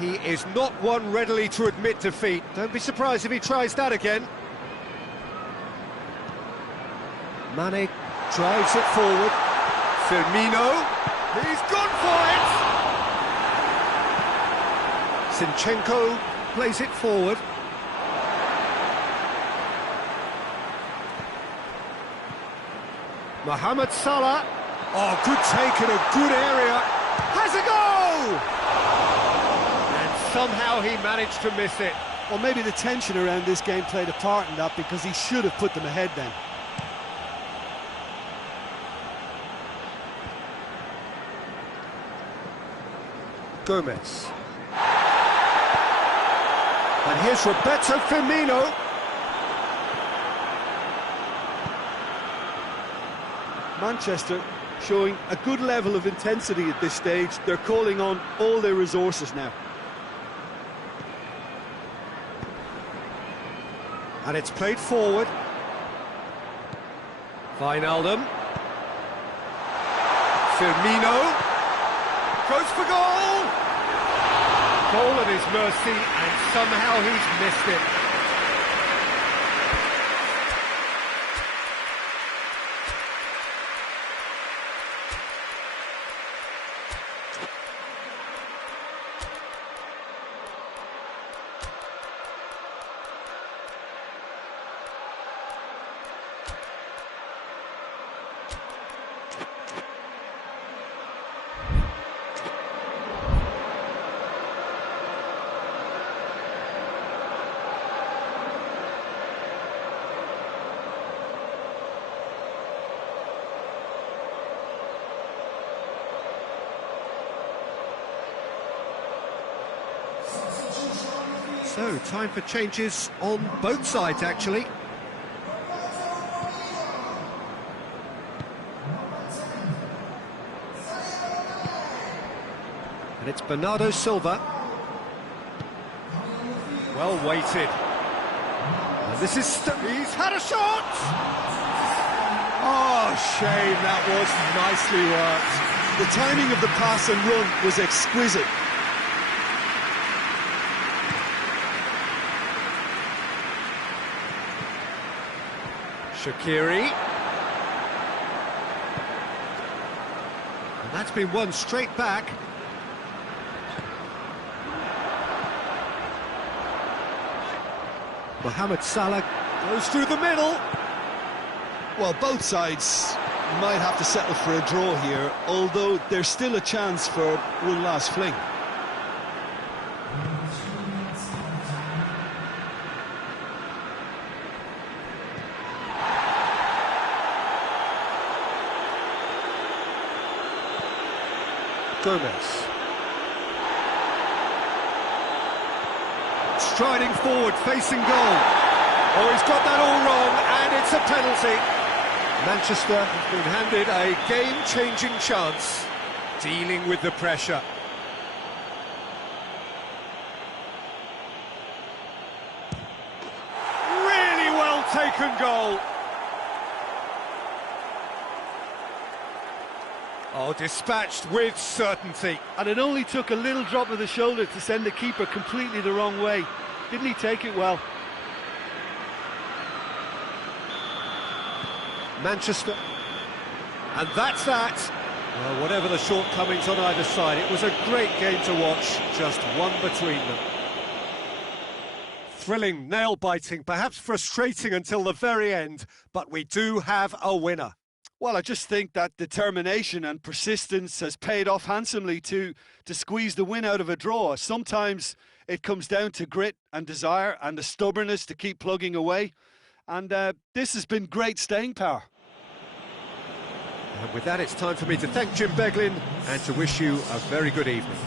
He is not one readily to admit defeat. Don't be surprised if he tries that again. Mane drives it forward. Firmino. He's gone for it. Zinchenko plays it forward. Mohamed Salah. Oh, good take in a good area. Has a go! And somehow he managed to miss it. Well, maybe the tension around this game played a part in that, because he should have put them ahead then. Gomez. And here's Roberto Firmino. Manchester showing a good level of intensity at this stage. They're calling on all their resources now. And it's played forward. Wijnaldum. Firmino. Goes for goal! Goal at his mercy, and somehow he's missed it. So, time for changes on both sides, actually. And it's Bernardo Silva. Well weighted. And this is... he's had a shot! Oh, shame, that was nicely worked. The timing of the pass and run was exquisite. Shaqiri. And that's been won straight back. Mohamed Salah goes through the middle. Well, both sides might have to settle for a draw here, although there's still a chance for one last fling. Gomez. Striding forward, facing goal. Oh, he's got that all wrong, and it's a penalty. Manchester has been handed a game-changing chance, dealing with the pressure. Really well taken goal. Oh, dispatched with certainty. And it only took a little drop of the shoulder to send the keeper completely the wrong way. Didn't he take it well? Manchester. And that's that. Well, whatever the shortcomings on either side, it was a great game to watch, just one between them. Thrilling, nail-biting, perhaps frustrating until the very end, but we do have a winner. Well, I just think that determination and persistence has paid off handsomely to squeeze the win out of a draw. Sometimes it comes down to grit and desire and the stubbornness to keep plugging away. And this has been great staying power. And with that, it's time for me to thank Jim Beglin and to wish you a very good evening.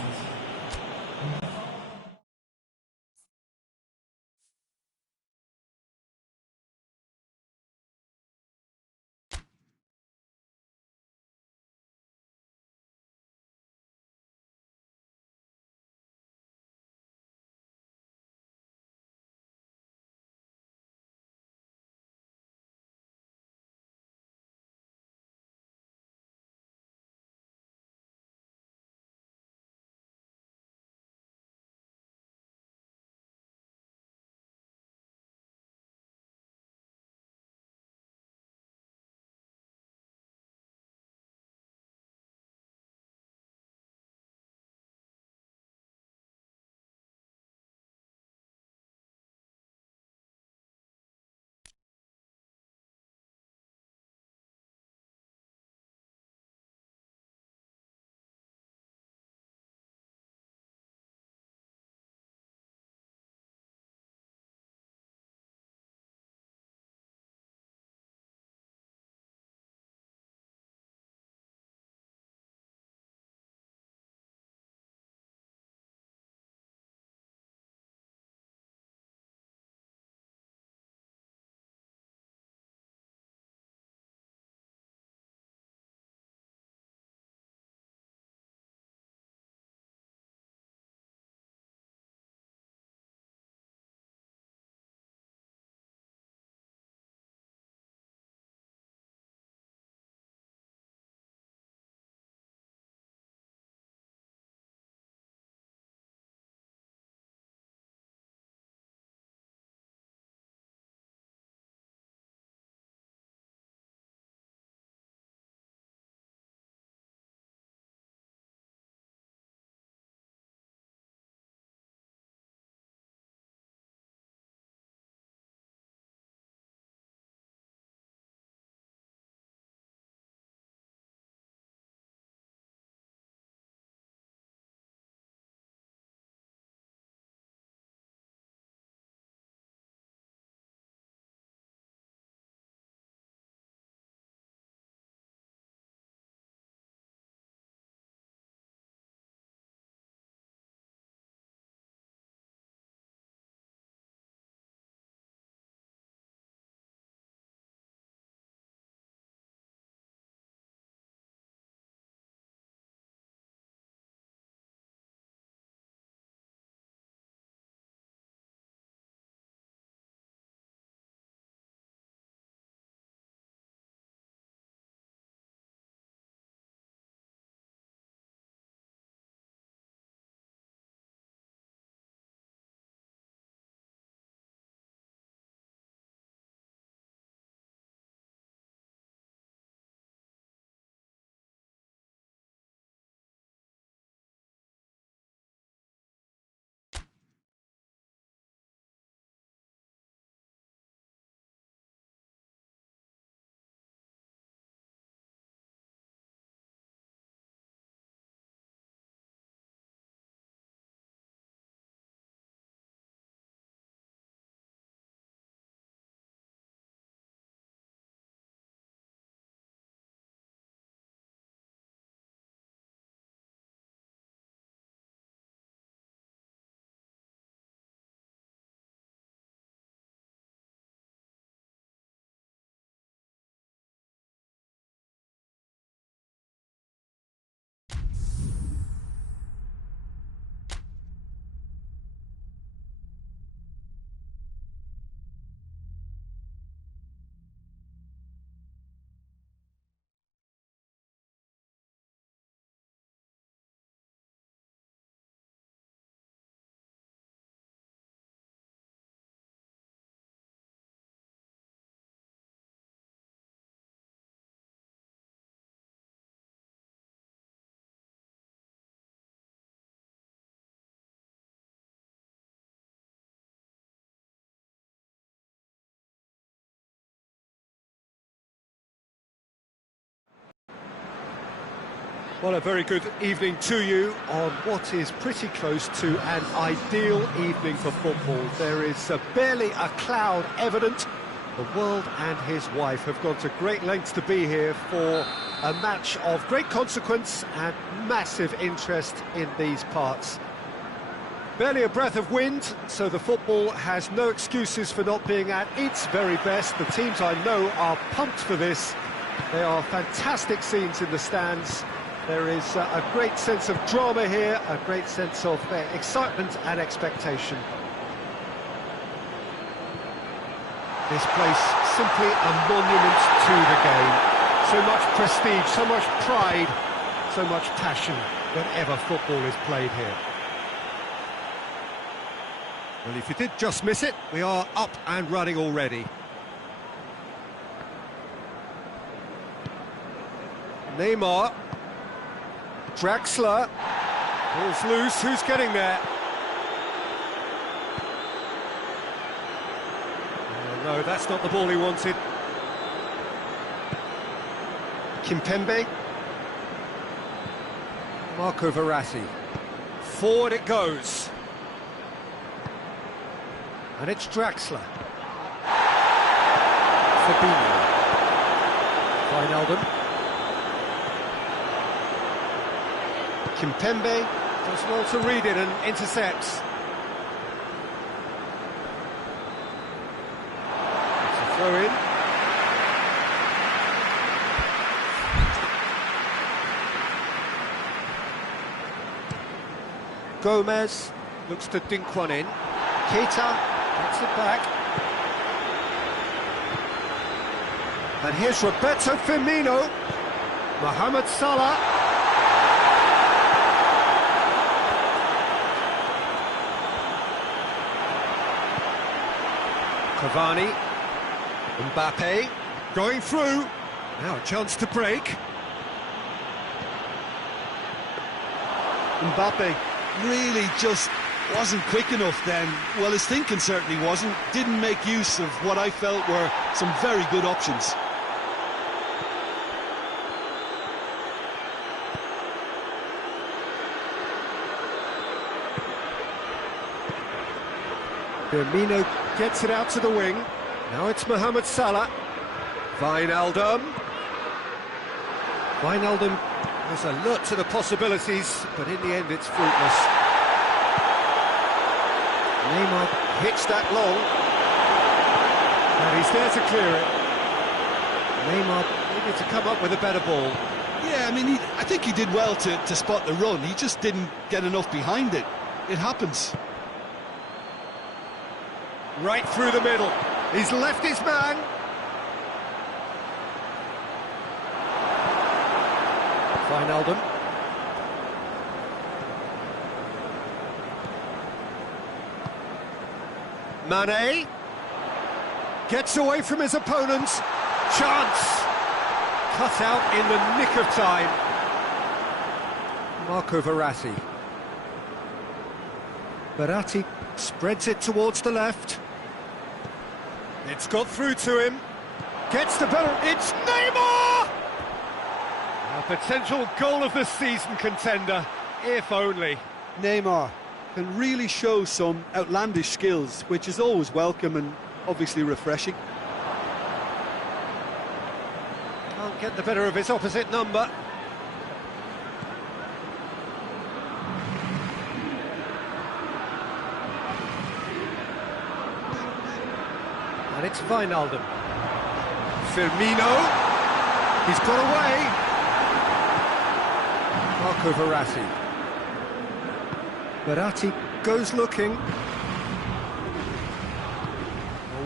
Well, a very good evening to you on what is pretty close to an ideal evening for football. There is barely a cloud evident. The world and his wife have gone to great lengths to be here for a match of great consequence and massive interest in these parts. Barely a breath of wind, so the football has no excuses for not being at its very best. The teams I know are pumped for this. There are fantastic scenes in the stands. There is a great sense of drama here, a great sense of excitement and expectation. This place simply a monument to the game. So much prestige, so much pride, so much passion whenever football is played here. Well, if you did just miss it, we are up and running already. Neymar. Draxler. Ball's loose, who's getting there? Oh, no, that's not the ball he wanted. Kimpembe. Marco Verratti. Forward it goes. And it's Draxler. Fabinho. Wijnaldum. Kimpembe does well to read it and intercepts. It's a throw in. Gomez looks to dink one in. Keita gets it back. And here's Roberto Firmino. Mohamed Salah. Cavani, Mbappe, going through, now a chance to break. Mbappe really just wasn't quick enough then. Well, his thinking certainly wasn't. Didn't make use of what I felt were some very good options. Firmino gets it out to the wing. Now it's Mohamed Salah. Wijnaldum. Wijnaldum was alert to the possibilities, but in the end it's fruitless. Neymar hits that long. And he's there to clear it. Neymar needed to come up with a better ball. Yeah, I mean, I think he did well to spot the run. He just didn't get enough behind it. It happens. Right through the middle. He's left his man. Wijnaldum. Mane. Gets away from his opponents. Chance. Cut out in the nick of time. Marco Verratti. Verratti spreads it towards the left. It's got through to him. Gets the ball. It's Neymar! A potential goal of the season contender, if only. Neymar can really show some outlandish skills, which is always welcome and obviously refreshing. Can't get the better of his opposite number. And it's Wijnaldum. Firmino. He's got away. Marco Verratti. Verratti goes looking.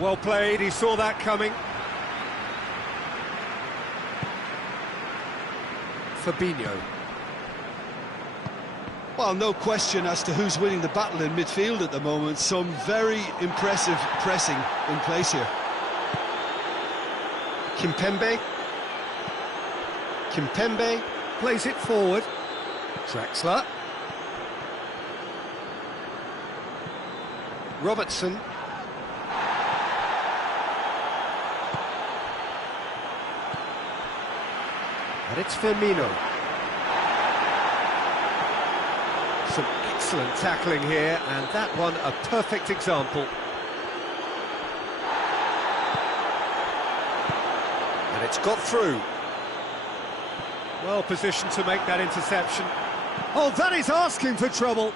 Well played, he saw that coming. Fabinho. Well, no question as to who's winning the battle in midfield at the moment. Some very impressive pressing in place here. Kimpembe. Kimpembe plays it forward. Draxler. Robertson. And it's Firmino. Excellent tackling here, and that one a perfect example. And it's got through. Well positioned to make that interception. Oh, that is asking for trouble.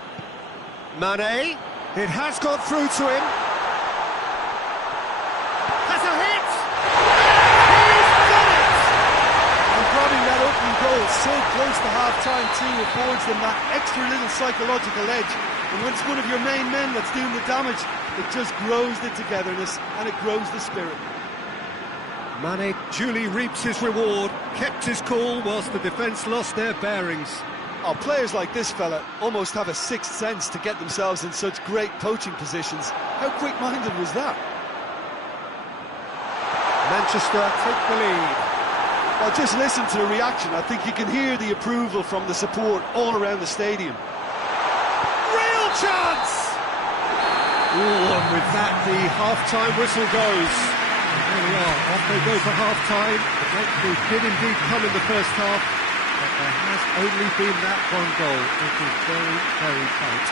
Mane, it has got through to him. Has a hit! He's done it! And grabbing that opening goal so close to half-time too affords them that extra little psychological edge. And when it's one of your main men that's doing the damage, it just grows the togetherness and it grows the spirit. Mane duly reaps his reward, kept his cool whilst the defence lost their bearings. Oh, players like this fella almost have a sixth sense to get themselves in such great poaching positions. How quick-minded was that? Manchester take the lead. Well, just listen to the reaction. I think you can hear the approval from the support all around the stadium. Real chance! Ooh, and with that, the half-time whistle goes. And there we are, off they go for half-time. The breakthrough did indeed come in the first half, but there has only been that one goal. It is very, very tight.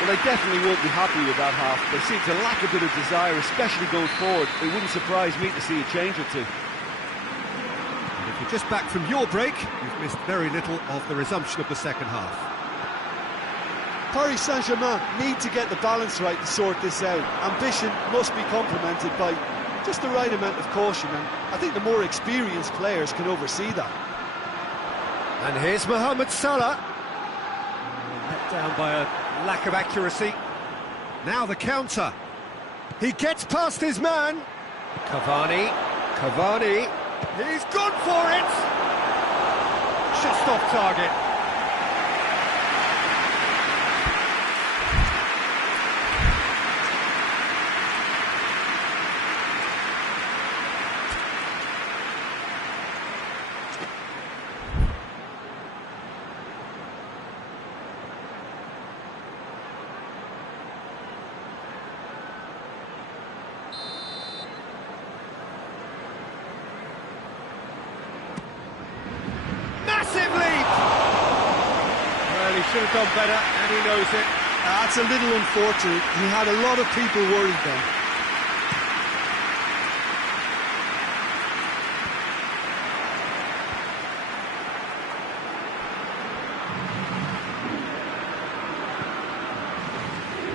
Well, they definitely won't be happy with that half. They seem to lack a bit of desire, especially going forward. It wouldn't surprise me to see a change or two. And if you're just back from your break, you've missed very little of the resumption of the second half. Paris Saint-Germain need to get the balance right to sort this out. Ambition must be complemented by just the right amount of caution, and I think the more experienced players can oversee that. And here's Mohamed Salah. Let down by a lack of accuracy. Now the counter. He gets past his man. Cavani. He's gone for it. Just off target. Should have done better, and he knows it. That's a little unfortunate. He had a lot of people worried then.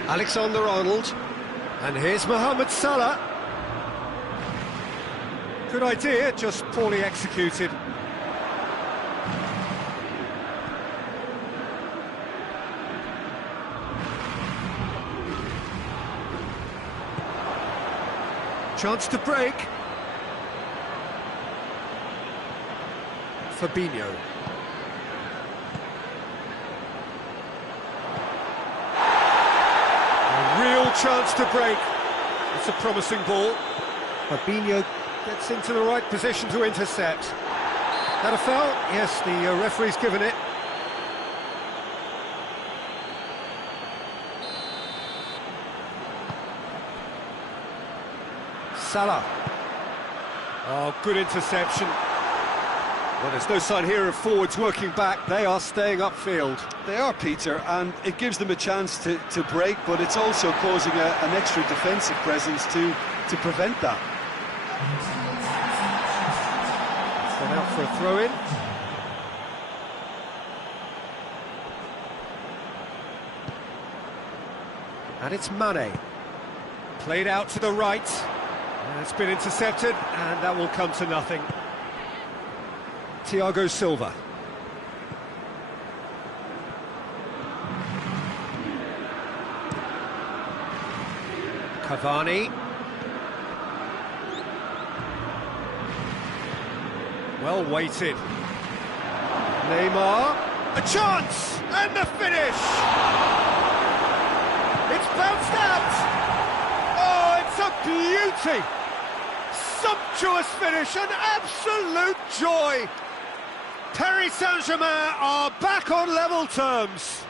Alexander-Arnold, and here's Mohamed Salah. Good idea, just poorly executed. Chance to break. Fabinho. A real chance to break. It's a promising ball. Fabinho gets into the right position to intercept. That a foul? Yes, the referee's given it. Salah. Oh, good interception. Well, there's no sign here of forwards working back. They are staying upfield. They are, Peter, and it gives them a chance to break, but it's also causing an extra defensive presence to prevent that. Gone out for a throw-in. And it's Mane. Played out to the right. And it's been intercepted, and that will come to nothing. Thiago Silva. Cavani. Well weighted. Neymar. A chance! And the finish! It's bounced out! Oh, it's a beauty! Sumptuous finish, an absolute joy! Paris Saint-Germain are back on level terms.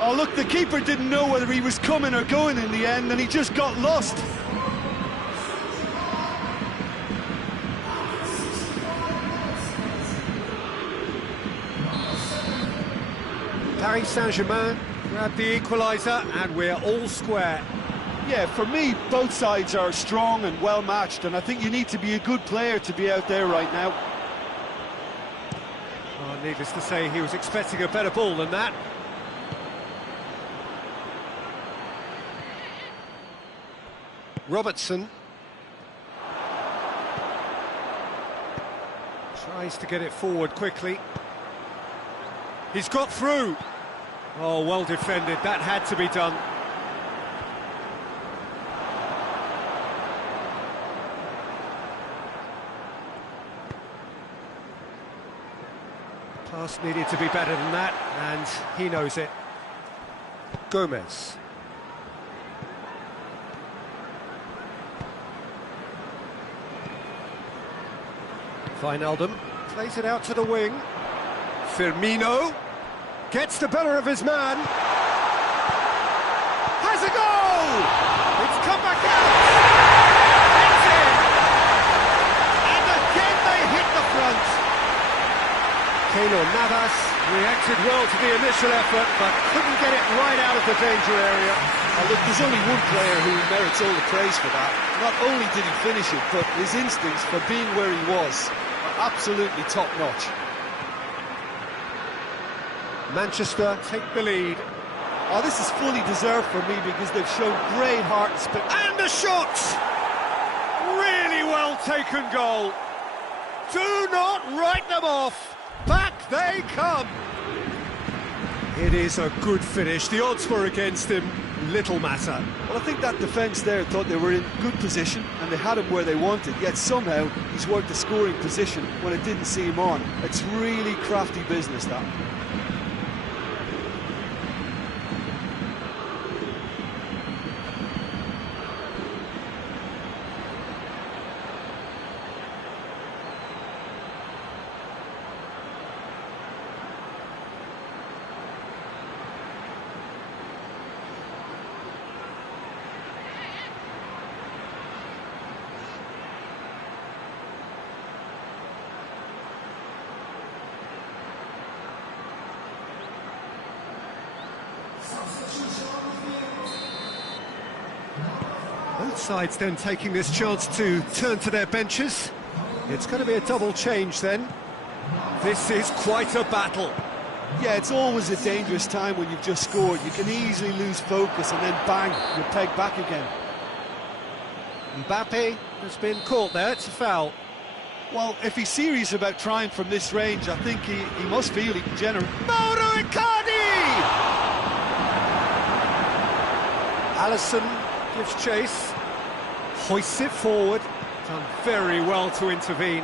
Oh, look, the keeper didn't know whether he was coming or going in the end, and he just got lost. Paris Saint-Germain grab the equaliser, and we're all square. Yeah, for me, both sides are strong and well matched, and I think you need to be a good player to be out there right now. Oh, needless to say, he was expecting a better ball than that. Robertson tries to get it forward quickly. He's got through. Oh, well defended. That had to be done. Pass needed to be better than that, and he knows it. Gomez. Wijnaldum plays it out to the wing. Firmino gets the better of his man. Has a goal! It's come back out! It's in! And again they hit the front. Keylor Navas reacted well to the initial effort, but couldn't get it right out of the danger area. Oh, look, there's only one player who merits all the praise for that. Not only did he finish it, but his instincts for being where he was are absolutely top-notch. Manchester take the lead. Oh, this is fully deserved for me because they've shown great heart and spirit. And a shot! Really well taken goal. Do not write them off. Back they come. It is a good finish. The odds were against him. Little matter. Well, I think that defence there thought they were in good position and they had him where they wanted, yet somehow he's worked the scoring position when it didn't see him on. It's really crafty business, that. Both sides then taking this chance to turn to their benches. It's going to be a double change then. This is quite a battle. Yeah, it's always a dangerous time when you've just scored. You can easily lose focus and then bang, you're pegged back again. Mbappe has been caught there, it's a foul. Well, if he's serious about trying from this range, I think he must feel he can generate. Mauro Icardi! Alisson gives chase, hoists it forward, done very well to intervene.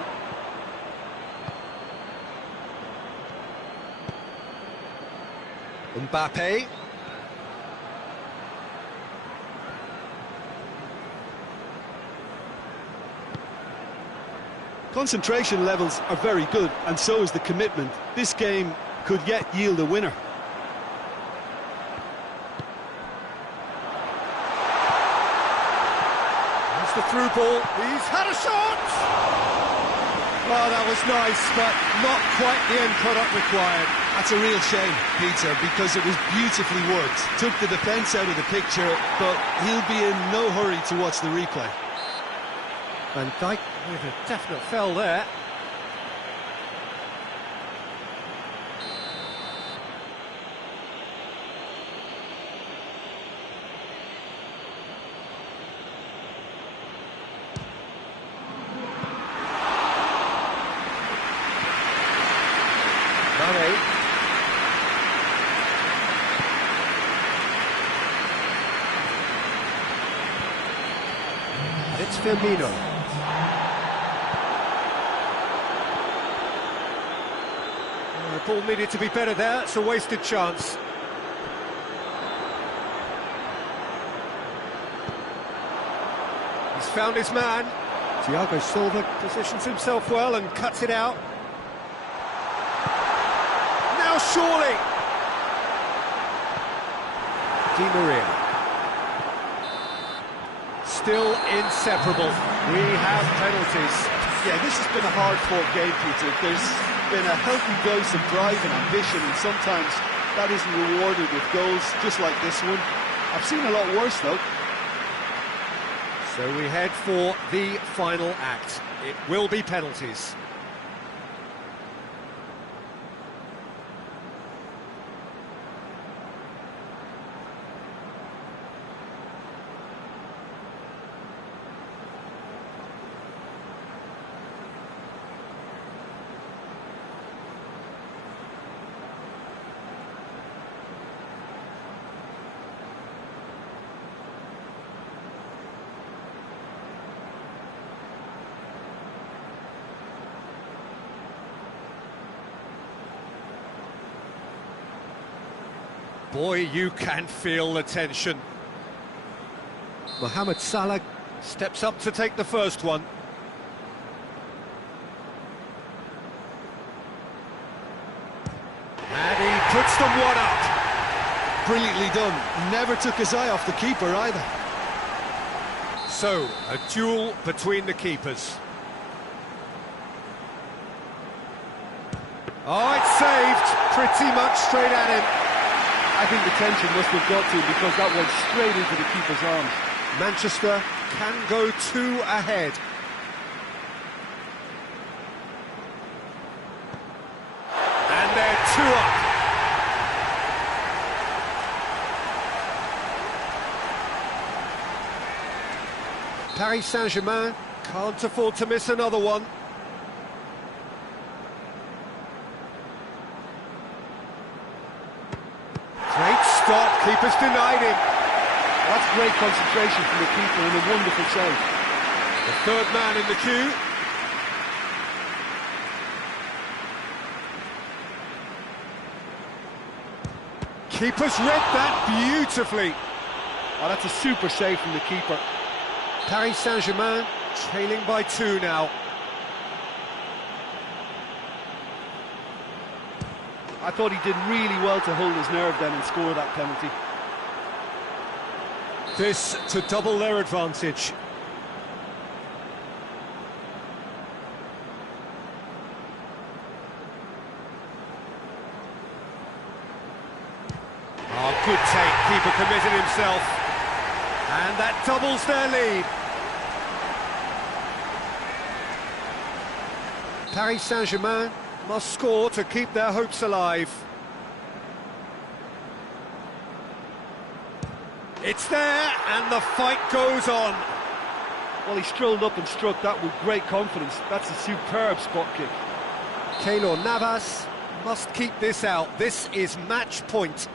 Mbappe. Concentration levels are very good, and so is the commitment. This game could yet yield a winner. That's the through ball. He's had a shot! Oh, that was nice, but not quite the end product required. That's a real shame, Peter, because it was beautifully worked. Took the defence out of the picture, but he'll be in no hurry to watch the replay. Van Dijk with a definite foul there. Mane. And it's Firmino. The ball needed to be better there, it's a wasted chance. He's found his man. Thiago Silva positions himself well and cuts it out. Now surely! Di Maria. Still inseparable. We have penalties. Yeah, this has been a hard-fought game, Peter. There's been a healthy dose of drive and ambition, and sometimes that isn't rewarded with goals just like this one. I've seen a lot worse though. So we head for the final act. It will be penalties. Boy, you can feel the tension. Mohamed Salah steps up to take the first one. And he puts them one up. Brilliantly done. Never took his eye off the keeper either. So, a duel between the keepers. Oh, it's saved. Pretty much straight at him. I think the tension must have got to him because that went straight into the keeper's arms. Manchester can go 2 ahead. And they're 2 up. Paris Saint-Germain can't afford to miss another one. Great stop, keeper's denied him. That's great concentration from the keeper and a wonderful save. The third man in the queue. Keeper's read that beautifully. Oh, that's a super save from the keeper. Paris Saint-Germain trailing by 2 now. I thought he did really well to hold his nerve then and score that penalty. This to double their advantage. Oh, good take. Keeper committed himself. And that doubles their lead. Paris Saint-Germain must score to keep their hopes alive. It's there, and the fight goes on. Well, he strolled up and struck that with great confidence. That's a superb spot kick. Keylor Navas must keep this out. This is match point.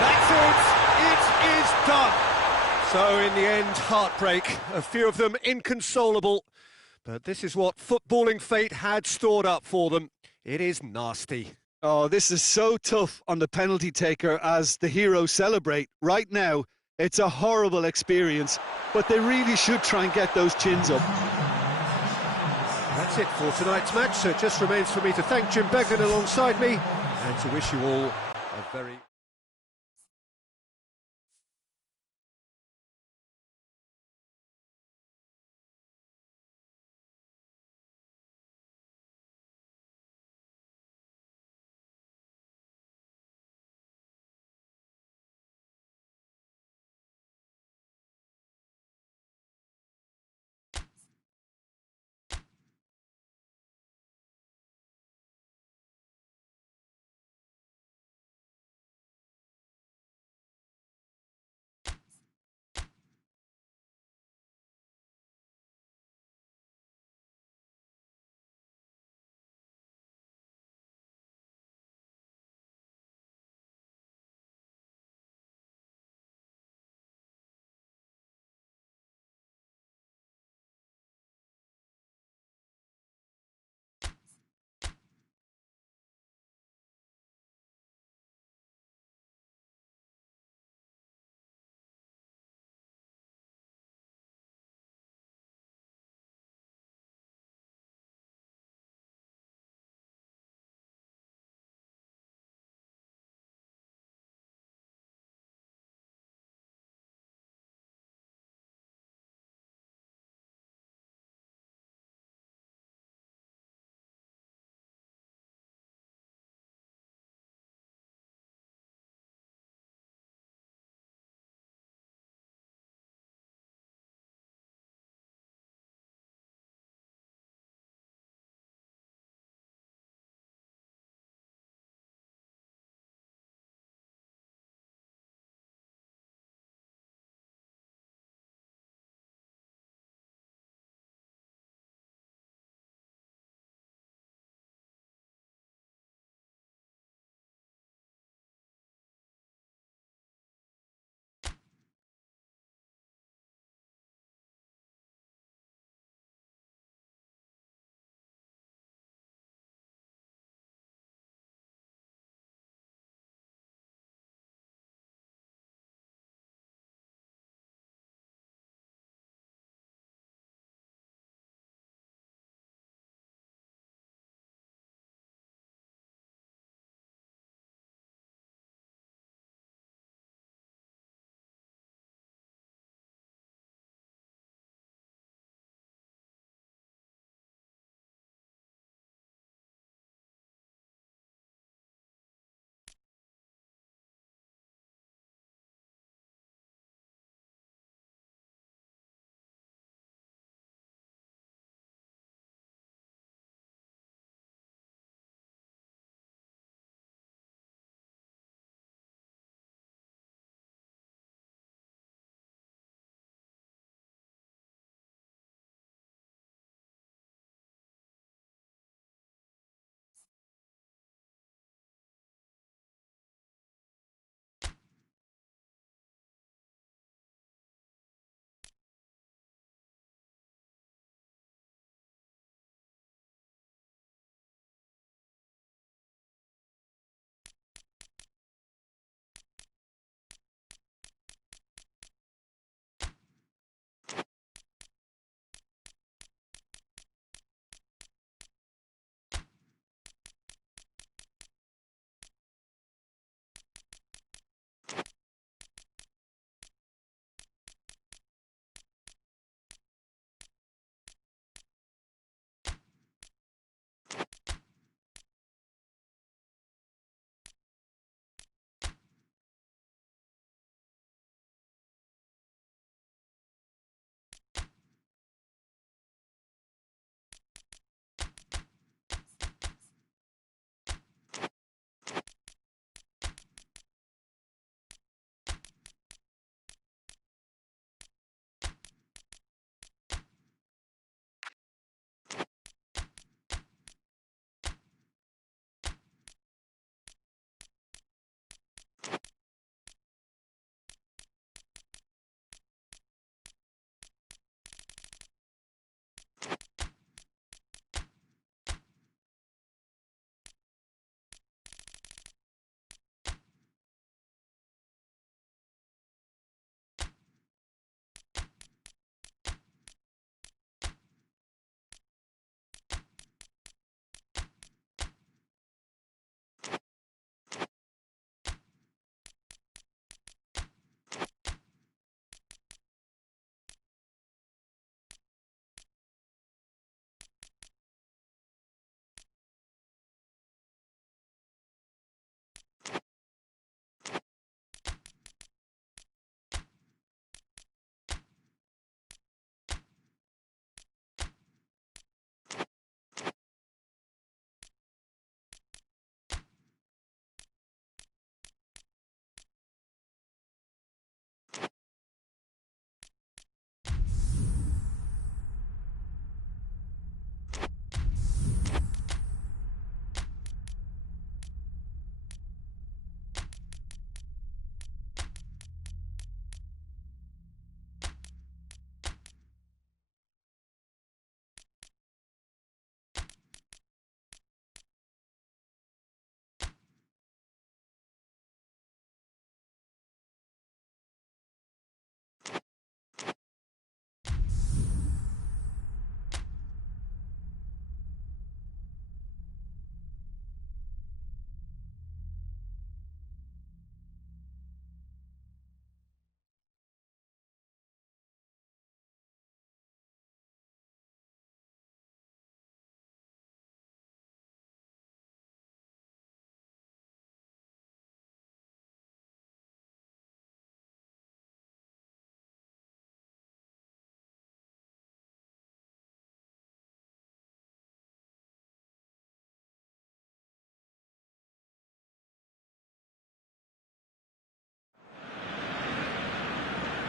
That's it. It is done. So in the end, heartbreak. A few of them inconsolable. But this is what footballing fate had stored up for them. It is nasty. Oh, this is so tough on the penalty taker as the heroes celebrate. Right now, it's a horrible experience, but they really should try and get those chins up. That's it for tonight's match, so it just remains for me to thank Jim Beglin alongside me and to wish you all a very...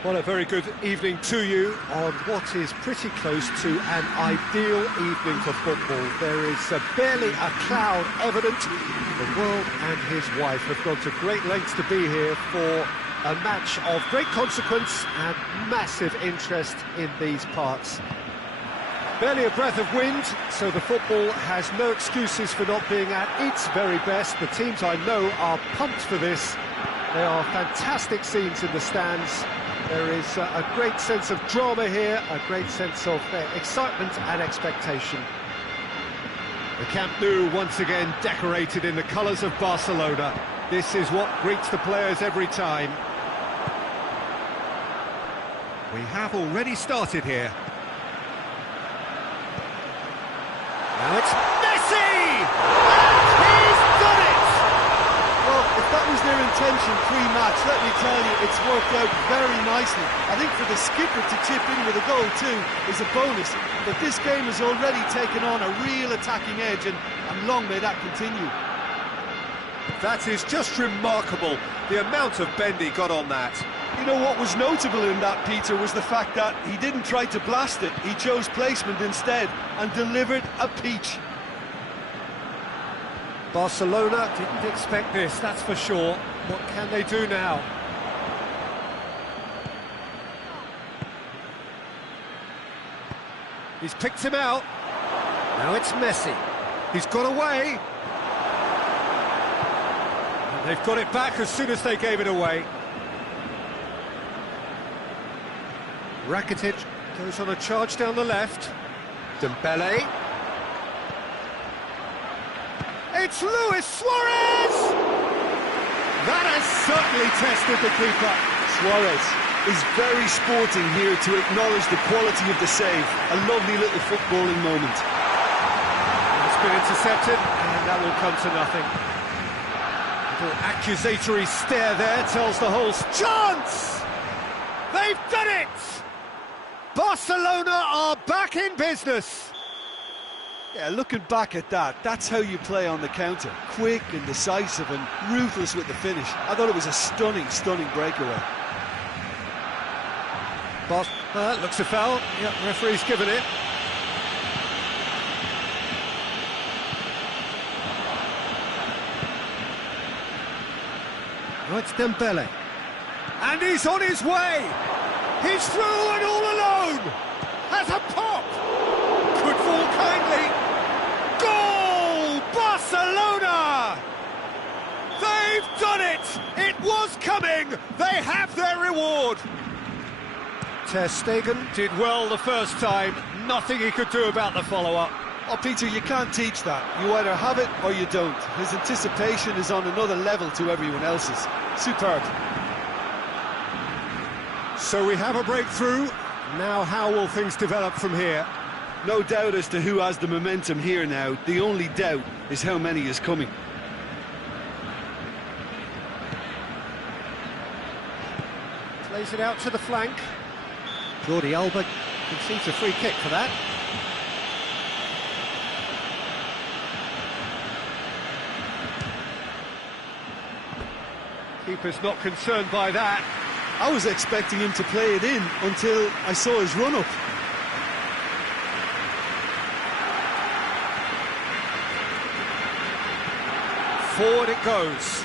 Well, a very good evening to you on what is pretty close to an ideal evening for football. There is barely a cloud evident. The world and his wife have gone to great lengths to be here for a match of great consequence and massive interest in these parts. Barely a breath of wind, so the football has no excuses for not being at its very best. The teams I know are pumped for this. There are fantastic scenes in the stands. There is a great sense of drama here, a great sense of excitement and expectation. The Camp Nou once again decorated in the colours of Barcelona. This is what greets the players every time. We have already started here. Now it's Messi! And he's done it! Well, if that was their intention pre-match, let me tell you, it's worked out very nicely. I think for the skipper to chip in with a goal too is a bonus, but this game has already taken on a real attacking edge, and long may that continue. That is just remarkable, the amount of bend he got on that. You know what was notable in that, Peter, was the fact that he didn't try to blast it, he chose placement instead and delivered a peach. Barcelona didn't expect this, that's for sure. What can they do now? He's picked him out. Now it's Messi. He's got away. And they've got it back as soon as they gave it away. Rakitic goes on a charge down the left. Dembele. It's Luis Suarez! That has certainly tested the keeper. Suarez is very sporting here to acknowledge the quality of the save. A lovely little footballing moment. It's been intercepted, and that will come to nothing. Little accusatory stare there tells the whole chance! They've done it! Barcelona are back in business. Yeah, looking back at that, that's how you play on the counter. Quick and decisive and ruthless with the finish. I thought it was a stunning, stunning breakaway. That looks a foul. Yep, referee's given it. Oh, it's Dembele. And he's on his way! He's through and all alone! Has a pop! Could fall kindly. Goal! Barcelona! They've done it! It was coming! They have their reward! Ter Stegen did well the first time. Nothing he could do about the follow-up. Oh, Peter, you can't teach that. You either have it or you don't. His anticipation is on another level to everyone else's. Superb. So we have a breakthrough. Now how will things develop from here? No doubt as to who has the momentum here now. The only doubt is how many is coming. Plays it out to the flank. Jordi Alba concedes a free kick for that. Keeper's not concerned by that. I was expecting him to play it in until I saw his run-up. Forward it goes.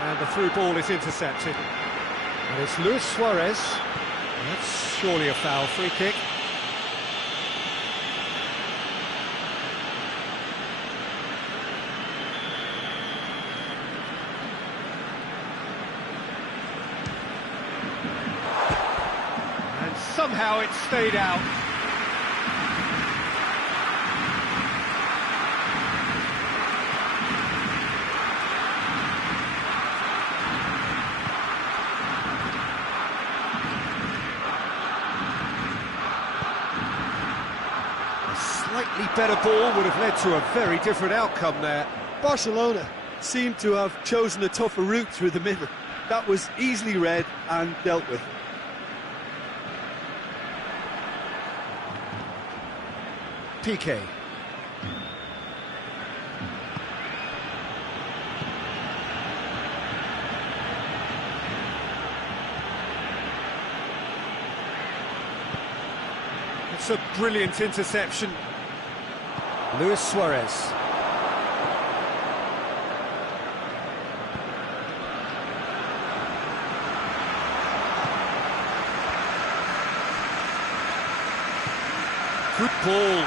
And the through ball is intercepted. And it's Luis Suarez. That's surely a foul. Free kick. And somehow it stayed out. Slightly better ball would have led to a very different outcome there. Barcelona seemed to have chosen a tougher route through the middle. That was easily read and dealt with. Piqué. It's a brilliant interception. Luis Suarez. Good ball.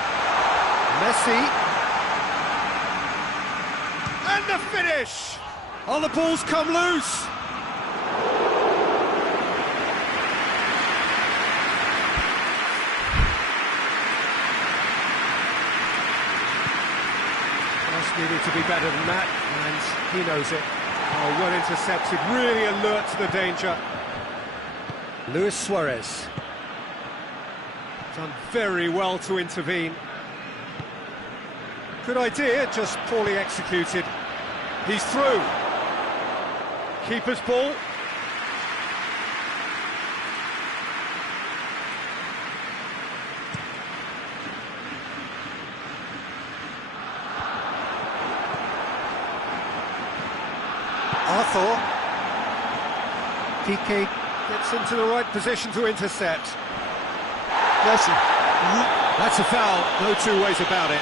Messi. And the finish! Oh, the ball's come loose! Just needed to be better than that, and he knows it. Oh, well intercepted, really alert to the danger. Luis Suarez. Done very well to intervene. Good idea, just poorly executed. He's through. Keeper's ball. Arthur. Piqué gets into the right position to intercept. Listen, That's a foul, no two ways about it.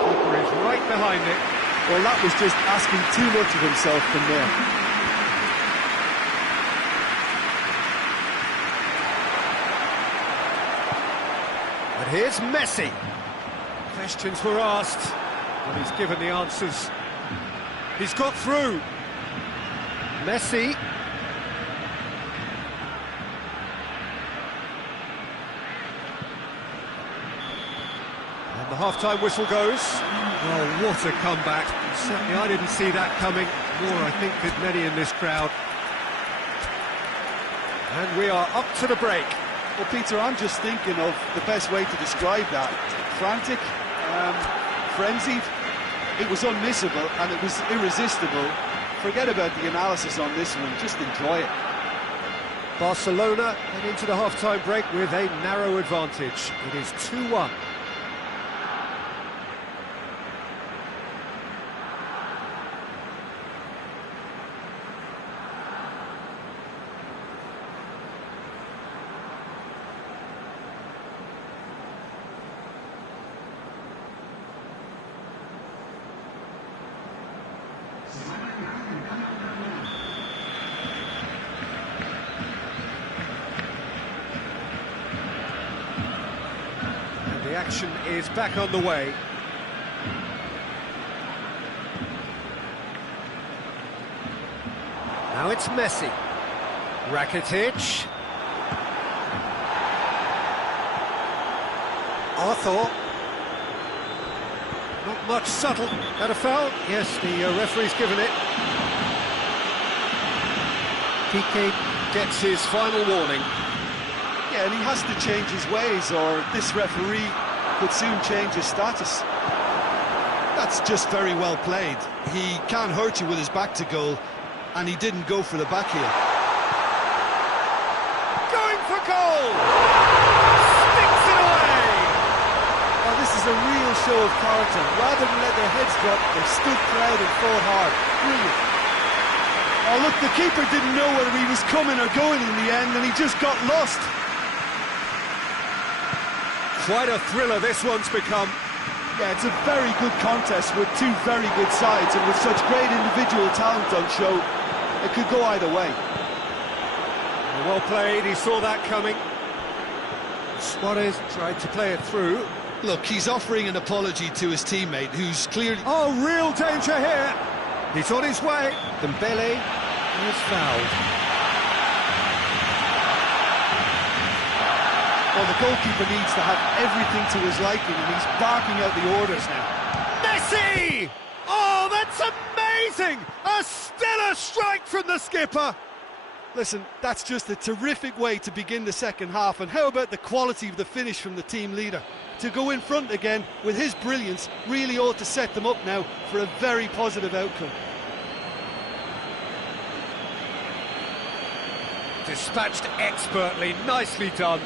Keeper is right behind it. well, that was just asking too much of himself from there. And here's Messi. Questions were asked, and he's given the answers. He's got through. Messi. And the half-time whistle goes. Oh, what a comeback. Certainly I didn't see that coming, nor I think did many in this crowd. And we are up to the break. Well, Peter, I'm just thinking of the best way to describe that. Frantic, frenzied. It was unmissable and it was irresistible. Forget about the analysis on this one, just enjoy it. Barcelona head into the half-time break with a narrow advantage. It is 2-1. The action is back on the way. Now it's Messi. Rakitic. Arthur. Not much subtle. That a foul? Yes, the referee's given it. Piqué gets his final warning. Yeah, and he has to change his ways or this referee could soon change his status. That's just very well played. He can't hurt you with his back to goal, and he didn't go for the back heel. Going for goal! Sticks it away! Now, this is a real show of character. Rather than let their heads drop, they stood proud and fought hard. Brilliant. Oh, look, the keeper didn't know whether he was coming or going in the end, and he just got lost. Quite a thriller this one's become. Yeah, it's a very good contest with two very good sides, and with such great individual talent on show, it could go either way. Well played, he saw that coming. Suarez tried to play it through. Look, he's offering an apology to his teammate, who's clearly... Oh, real danger here! He's on his way. Dembele is fouled. Well, the goalkeeper needs to have everything to his liking, and he's barking out the orders now. Messi! Oh, that's amazing! A stellar strike from the skipper! Listen, that's just a terrific way to begin the second half, and how about the quality of the finish from the team leader? To go in front again with his brilliance really ought to set them up now for a very positive outcome. dispatched expertly, nicely done.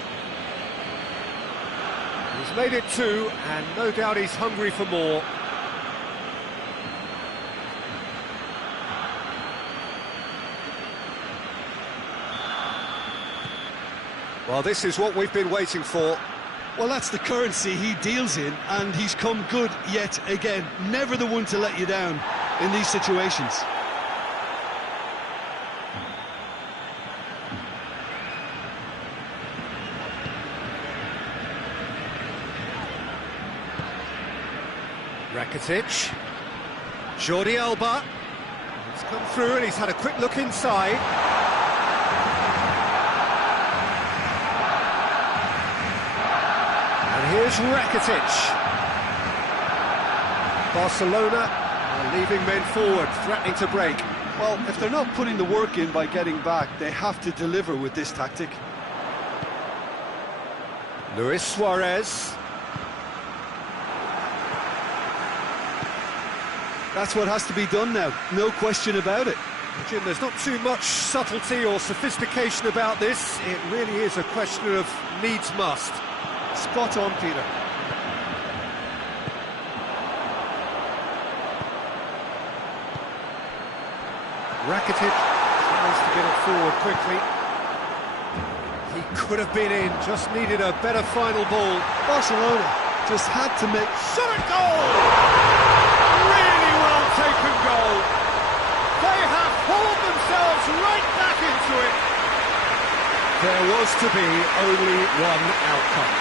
He's made it 2, and no doubt he's hungry for more. Well, this is what we've been waiting for. Well, that's the currency he deals in, and he's come good yet again. Never the one to let you down in these situations. Rakitic. Jordi Alba. He's come through and he's had a quick look inside. And here's Rakitic. Barcelona are leaving men forward, threatening to break. Well, if they're not putting the work in by getting back, they have to deliver with this tactic. Luis Suarez. That's what has to be done now, no question about it. Jim, there's not too much subtlety or sophistication about this. It really is a question of needs must. Spot on, Peter. Rakitic tries to get it forward quickly. He could have been in, just needed a better final ball. Barcelona just had to make... Shot at goal! Really well taken goal. They have hauled themselves right back into it. There was to be only one outcome.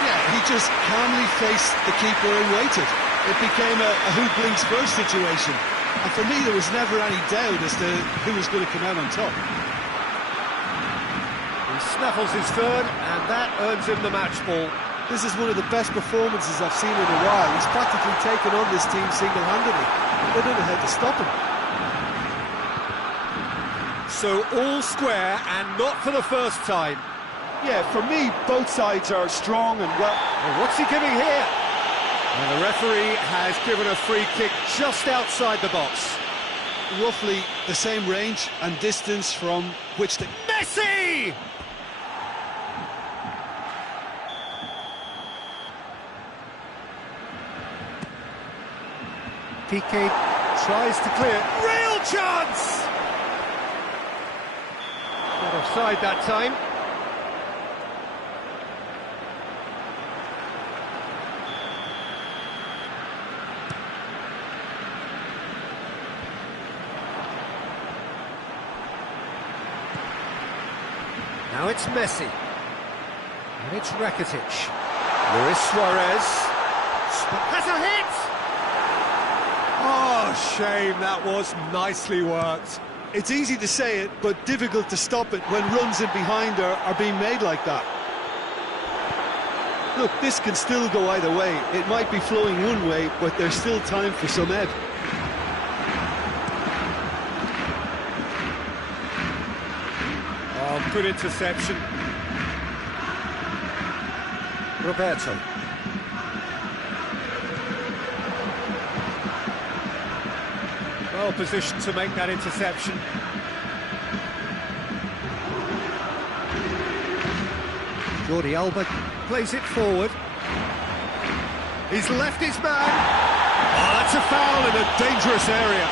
Yeah, he just calmly faced the keeper and waited. It became a who blinks first situation. And for me, there was never any doubt as to who was going to come out on top. He snaffles his third, and that earns him the match ball. This is one of the best performances I've seen in a while. He's practically taken on this team single-handedly. They don't know how to stop him. So all square, and not for the first time. Yeah, for me, both sides are strong and well... Well, what's he giving here? And the referee has given a free kick just outside the box. Roughly the same range and distance from which the... Messi! Piqué tries to clear. Real chance! Not offside that time. Now it's Messi. And it's Rakitic. Luis Suarez. Has a hit! Oh, shame, that was nicely worked. It's easy to say it, but difficult to stop it when runs in behind are being made like that. Look, this can still go either way. It might be flowing one way, but there's still time for some ebb. Oh, good interception. Roberto. Well positioned to make that interception. Jordi Alba plays it forward. He's left his man. Oh, that's a foul in a dangerous area.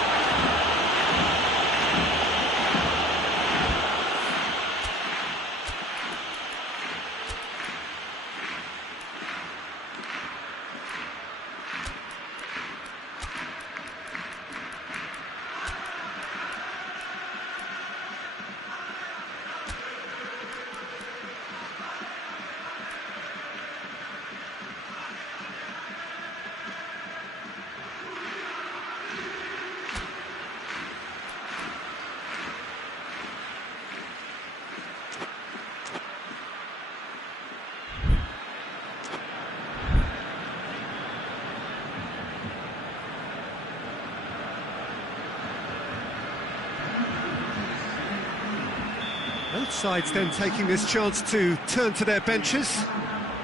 Both sides then taking this chance to turn to their benches.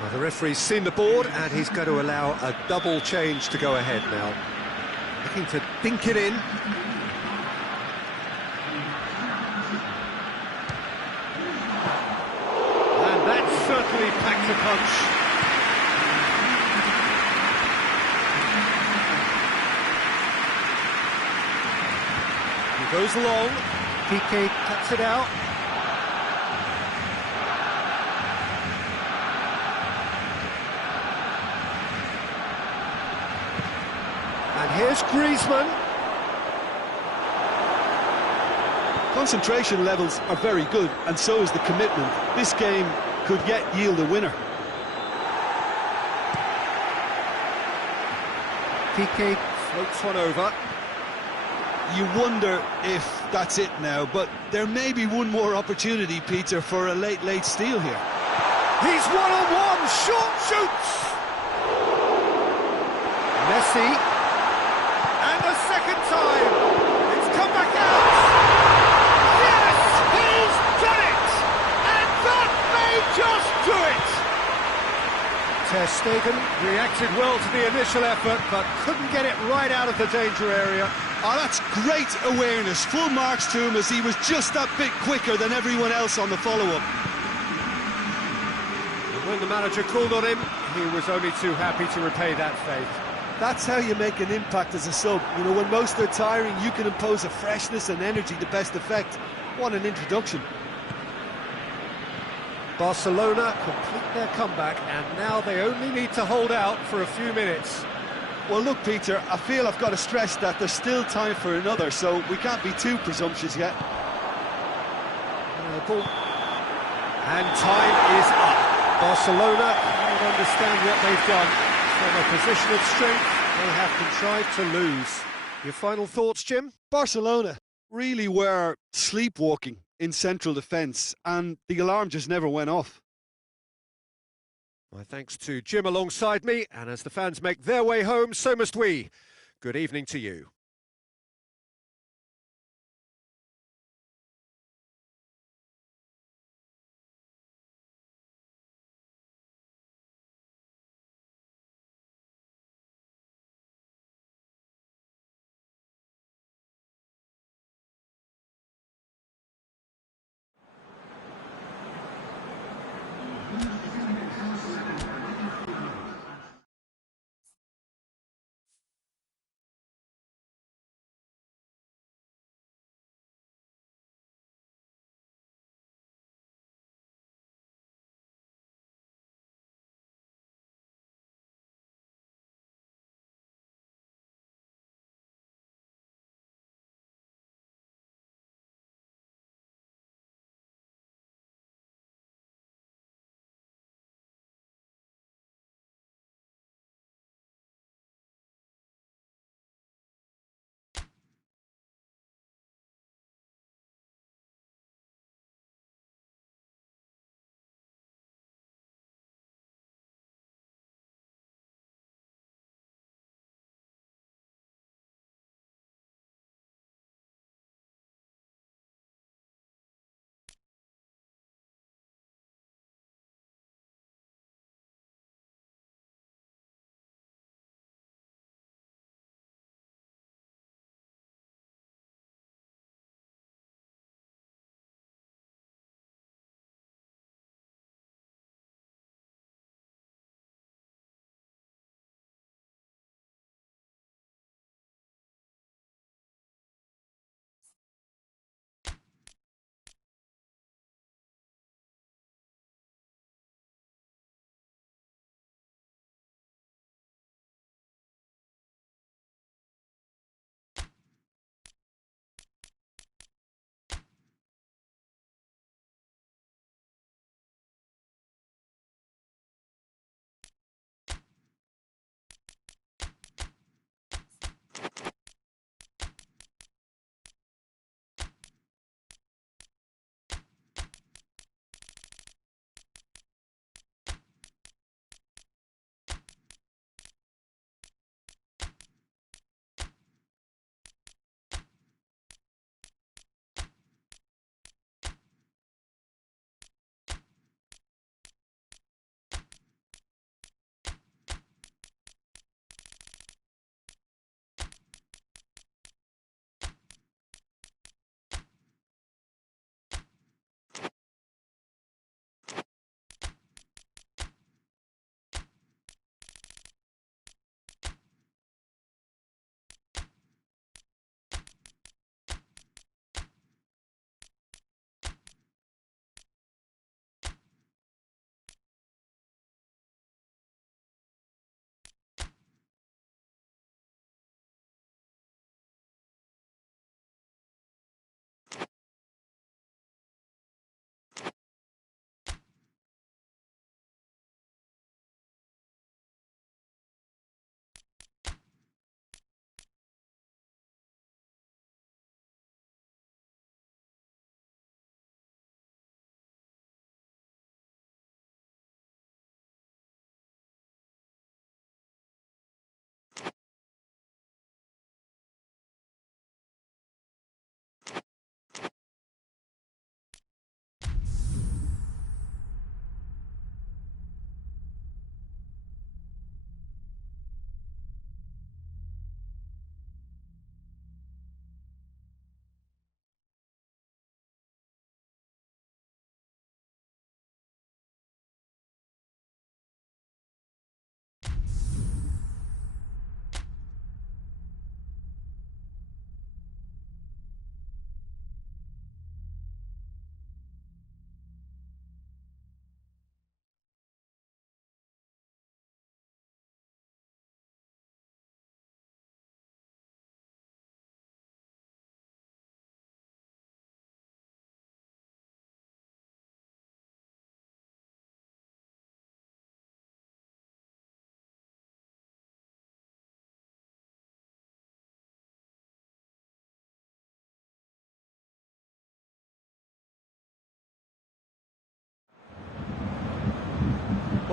Well, the referee's seen the board and he's going to allow a double change to go ahead now. Looking to dink it in. Goes long. Piqué cuts it out. And here's Griezmann. Concentration levels are very good, and so is the commitment. This game could yet yield a winner. Piqué floats one over. You wonder if that's it now, but there may be one more opportunity, Peter, for a late steal here. He's one-on-one, short shoots! Messi. And a second time. It's come back out. Yes, he's done it! And that may just do it! Ter Stegen reacted well to the initial effort, but couldn't get it right out of the danger area. Oh, that's great awareness. Full marks to him as he was just that bit quicker than everyone else on the follow-up. And when the manager called on him, he was only too happy to repay that faith. That's how you make an impact as a sub. You know, when most are tiring, you can impose a freshness and energy to best effect. What an introduction. Barcelona complete their comeback, and now they only need to hold out for a few minutes. Well, look, Peter, I feel I've got to stress that there's still time for another, so we can't be too presumptuous yet. Ball. And time is up. Barcelona don't understand what they've done. From a position of strength, they have contrived to lose. Your final thoughts, Jim? Barcelona really were sleepwalking in central defence, and the alarm just never went off. My thanks to Jim alongside me, and as the fans make their way home, so must we. Good evening to you.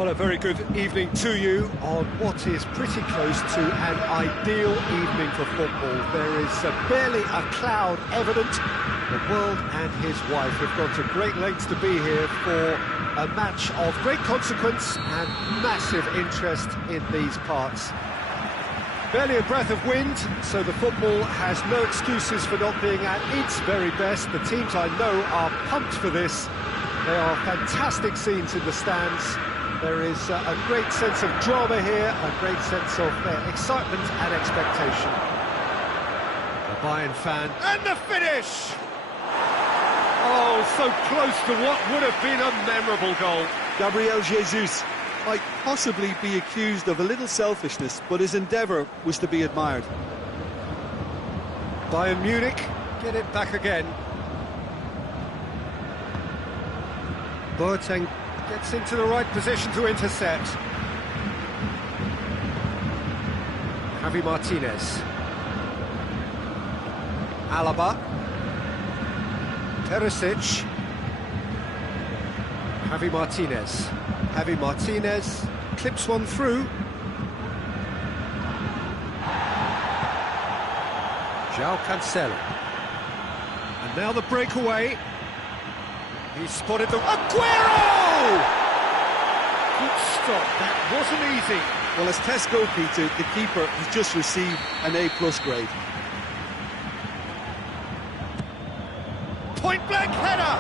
Well, a very good evening to you on what is pretty close to an ideal evening for football. There is barely a cloud evident. The world and his wife have gone to great lengths to be here for a match of great consequence and massive interest in these parts. Barely a breath of wind, so the football has no excuses for not being at its very best. The teams I know are pumped for this. They are fantastic scenes in the stands. There is a great sense of drama here, a great sense of excitement and expectation. A Bayern fan. And the finish! Oh, so close to what would have been a memorable goal. Gabriel Jesus might possibly be accused of a little selfishness, but his endeavour was to be admired. Bayern Munich get it back again. Boateng gets into the right position to intercept. Javi Martinez. Alaba. Perisic. Javi Martinez. Javi Martinez clips one through. João Cancelo. And now the breakaway. He spotted the... Aguero! Good stop, that wasn't easy. Well, as test goalkeeper, the keeper has just received an A+ grade. Point-blank header!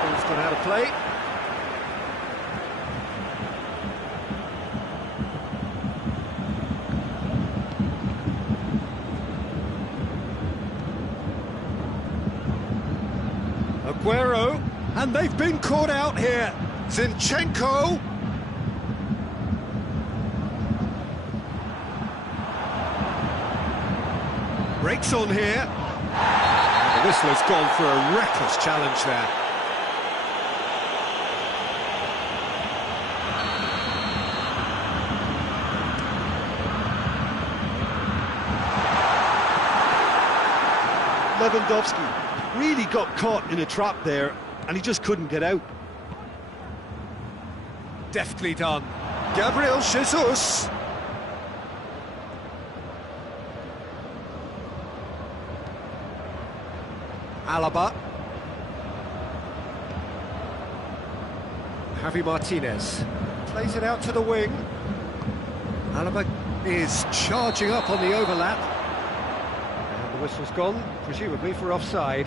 Ball's gone out of play. Aguero, and they've been caught out here. Zinchenko. Breaks on here. The whistler's gone for a reckless challenge there. Lewandowski really got caught in a trap there, and he just couldn't get out. Deftly done. Gabriel Jesus. Alaba. Javi Martinez plays it out to the wing. Alaba is charging up on the overlap. And the whistle's gone, presumably for offside.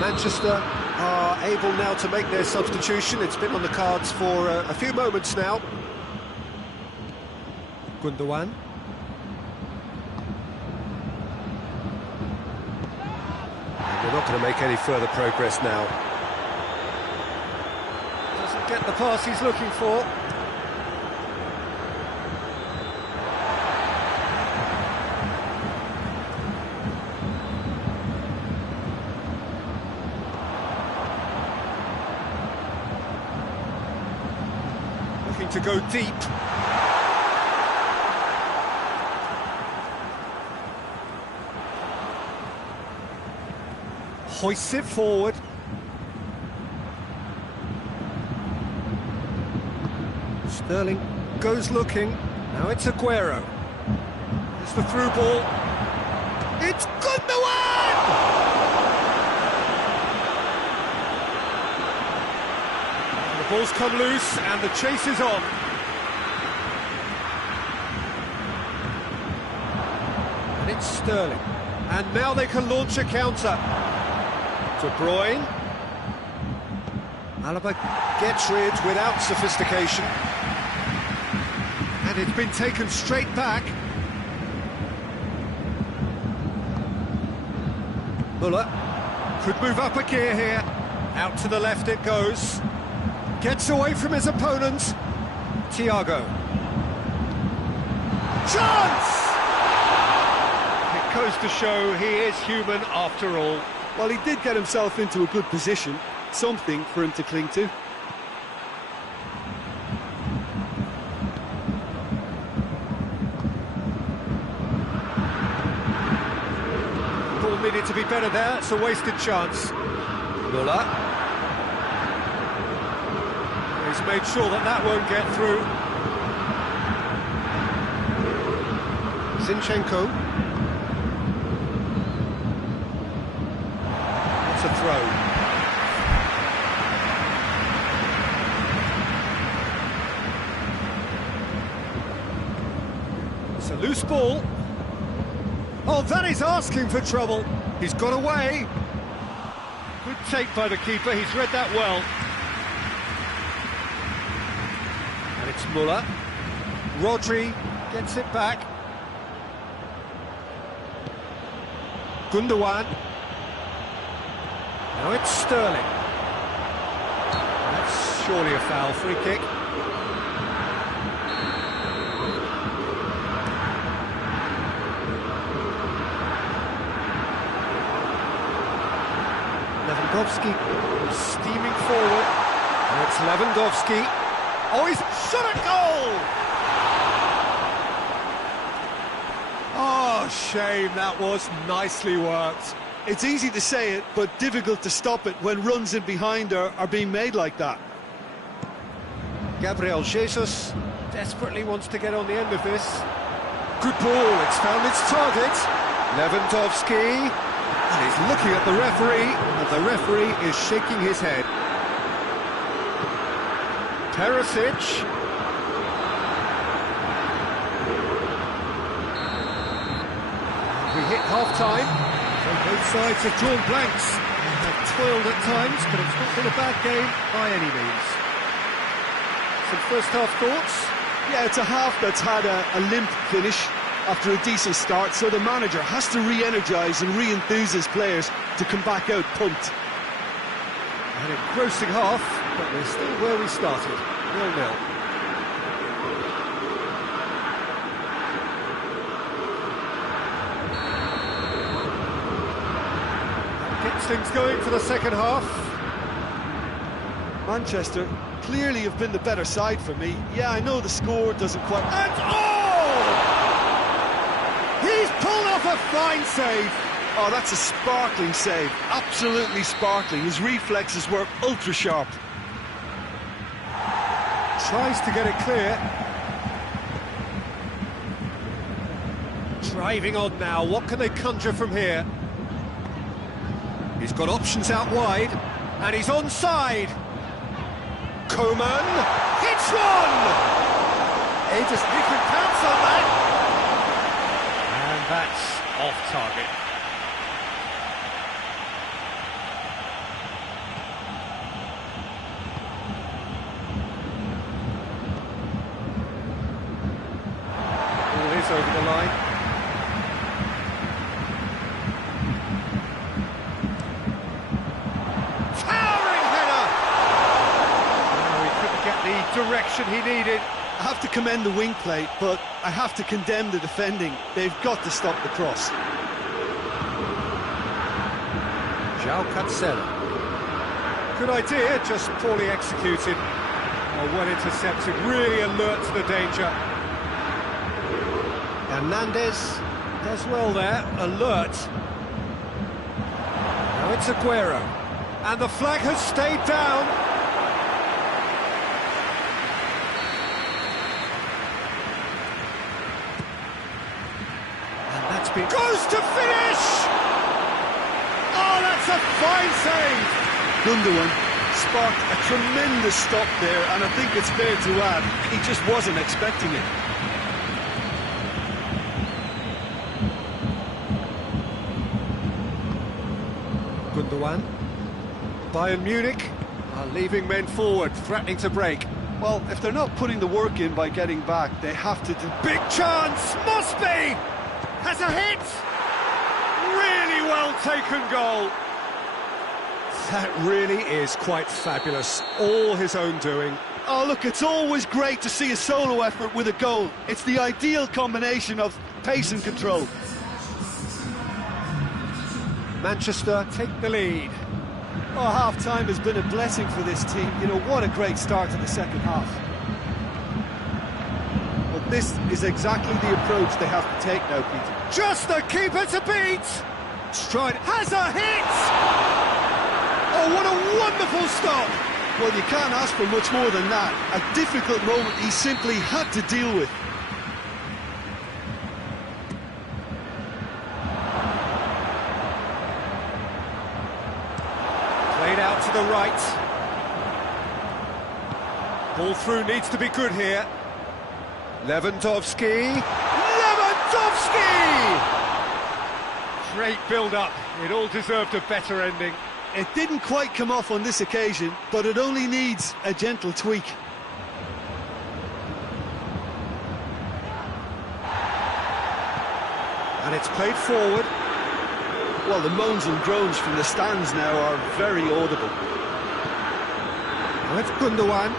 Manchester are able now to make their substitution. It's been on the cards for a few moments now. Gundogan. And they're not going to make any further progress now. Doesn't get the pass he's looking for. To go deep. Hoists it forward. Sterling goes looking. Now it's Aguero. It's the through ball. It's Gundogan! The ball's come loose and the chase is on. And it's Sterling. And now they can launch a counter. De Bruyne. Alaba gets rid without sophistication. And it's been taken straight back. Muller could move up a gear here. Out to the left it goes. Gets away from his opponent. Thiago. Chance! It goes to show he is human after all. Well, he did get himself into a good position, something for him to cling to. Ball needed to be better there, it's a wasted chance. Muller. He's made sure that that won't get through. Zinchenko. It's a throw. It's a loose ball. Oh, that is asking for trouble. He's got away. Good take by the keeper, he's read that well. And it's Muller. Rodri gets it back. Gundogan. Now it's Sterling. That's surely a foul, free kick. Lewandowski steaming forward. And it's Lewandowski. Oh, he's shot at goal! Oh, shame, that was nicely worked. It's easy to say it, but difficult to stop it when runs in behind are being made like that. Gabriel Jesus desperately wants to get on the end of this. Good ball, it's found its target. Lewandowski, and he's looking at the referee, and the referee is shaking his head. Perisic. We hit half-time, so both sides have drawn blanks and have toiled at times, but it's not been a bad game by any means. Some first-half thoughts? Yeah, it's a half that's had a limp finish after a decent start, so the manager has to re-energise and re-enthuse his players to come back out pumped. An engrossing half, but we're still where we started, 0-0. Gets things going for the second half. Manchester clearly have been the better side for me. Yeah, I know the score doesn't quite... And oh! He's pulled off a fine save. Oh, that's a sparkling save. Absolutely sparkling. His reflexes were ultra sharp. Tries to get it clear. Driving on now. What can they conjure from here? He's got options out wide, and he's onside. Coman hits one. He can pounce on that, and that's off target. Ball is over the line. Direction he needed. I have to commend the wing play, but I have to condemn the defending. They've got to stop the cross. João Cancelo. Good idea, just poorly executed. Well intercepted, really alert to the danger. Hernandez does well there, alert. Now it's Aguero. And the flag has stayed down. Goes to finish! Oh, that's a fine save! Gundogan sparked a tremendous stop there, and I think it's fair to add, he just wasn't expecting it. Gundogan. Bayern Munich are leaving men forward, threatening to break. Well, if they're not putting the work in by getting back, they have to do... Big chance! Must be! Has a hit! Really well taken goal. That really is quite fabulous. All his own doing. Oh, look, it's always great to see a solo effort with a goal. It's the ideal combination of pace and control. Manchester take the lead. Oh, half-time has been a blessing for this team. You know, what a great start to the second half. Well, this is exactly the approach they have to take now, Peter. Just the keeper to beat! Stride has a hit! Oh, what a wonderful stop! Well, you can't ask for much more than that. A difficult moment he simply had to deal with. Played out to the right. Ball through needs to be good here. Lewandowski! Lewandowski! Great build-up. It all deserved a better ending. It didn't quite come off on this occasion, but it only needs a gentle tweak. And it's played forward. Well, the moans and groans from the stands now are very audible. Now it's Gundogan.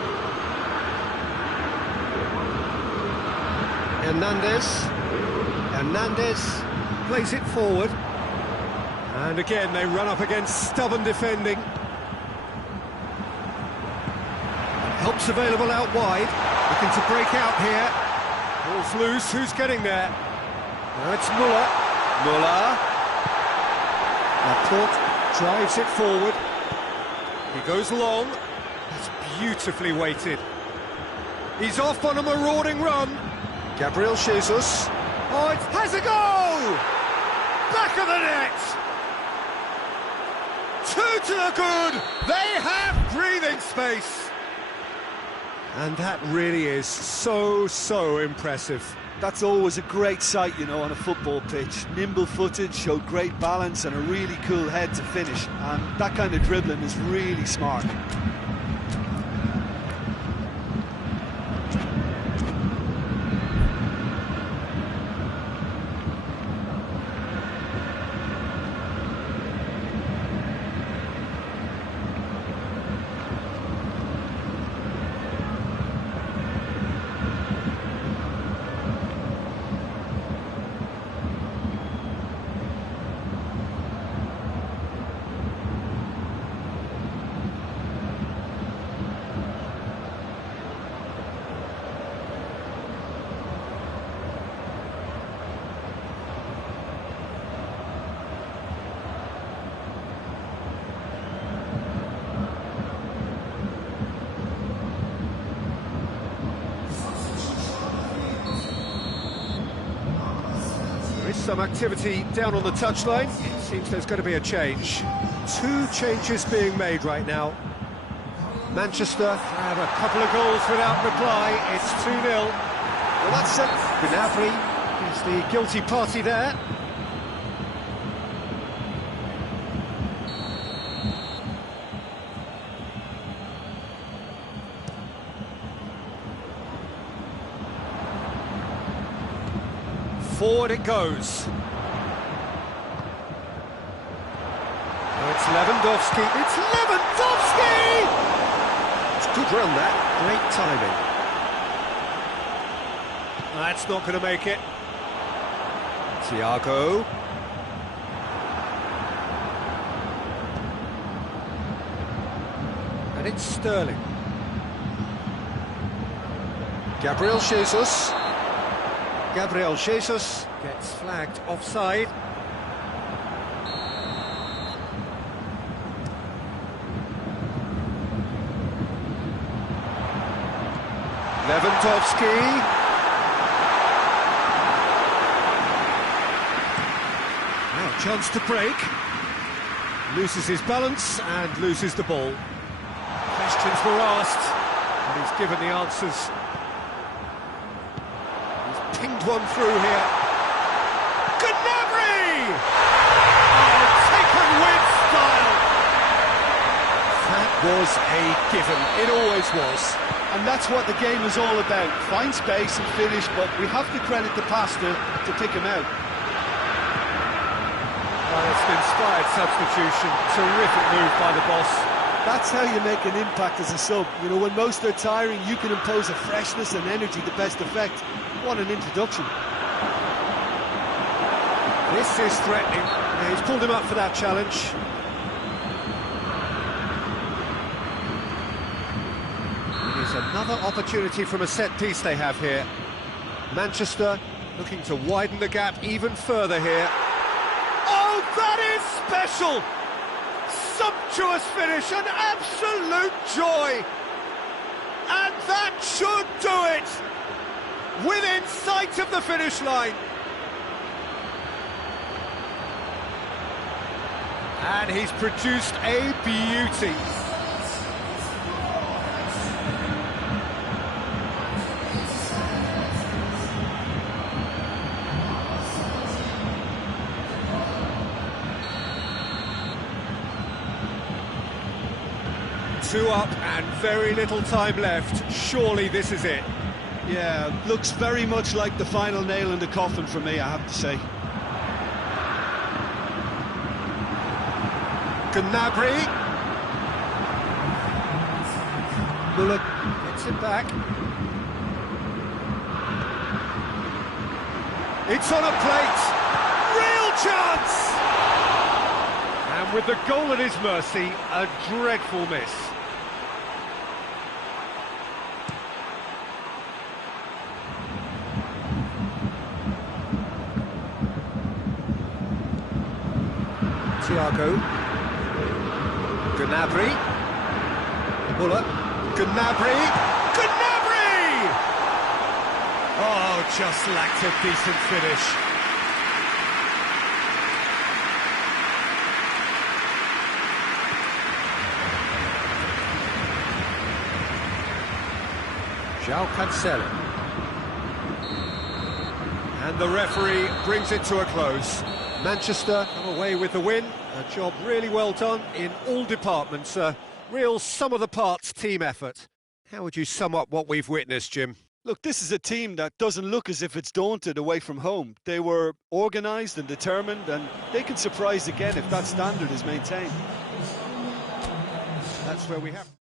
Hernandez plays it forward. And again, they run up against stubborn defending. Help's available out wide. Looking to break out here. Ball's loose. Who's getting there? Now it's Muller. Laporte drives it forward. He goes long. That's beautifully weighted. He's off on a marauding run. Gabriel Jesus. Oh, it has a goal! Back of the net! Two to the good! They have breathing space! And that really is so impressive. That's always a great sight, you know, on a football pitch. Nimble-footed, showed great balance and a really cool head to finish. And that kind of dribbling is really smart. Some activity down on the touchline. It seems there's going to be a change. Two changes being made right now. Manchester have a couple of goals without reply. It's 2-0. Well, that's it. Gnabry is the guilty party there. Forward it goes. Now it's Lewandowski. It's Lewandowski! It's good run, that. Great timing. That's not going to make it. Thiago. And it's Sterling. Gabriel Jesus. Gabriel Jesus gets flagged offside. Lewandowski. Now a chance to break. Loses his balance and loses the ball. Questions were asked, and he's given the answers. Pinged one through here. Gnabry! Oh, taken with style. That was a given. It always was. And that's what the game is all about. Find space and finish, but we have to credit the passer to pick him out. Well, it's an inspired substitution. Terrific move by the boss. That's how you make an impact as a sub. You know, when most are tiring, you can impose a freshness and energy to best effect. What an introduction. This is threatening. Yeah, he's pulled him up for that challenge. It is another opportunity from a set piece they have here. Manchester looking to widen the gap even further here. Oh, that is special! Sumptuous finish, an absolute joy! And that should do it! Within sight of the finish line. And he's produced a beauty. Two up and very little time left. Surely this is it. Yeah, looks very much like the final nail in the coffin for me, I have to say. Gnabry. Bullock gets it back. It's on a plate. Real chance! And with the goal at his mercy, a dreadful miss. Thiago. Gnabry. Bullock. Gnabry. Gnabry! Oh, just lacked a decent finish. João Cancelo. And the referee brings it to a close. Manchester come away with the win. A job really well done in all departments. A real sum-of-the-parts team effort. How would you sum up what we've witnessed, Jim? Look, this is a team that doesn't look as if it's daunted away from home. They were organised and determined, and they can surprise again if that standard is maintained. That's where we have...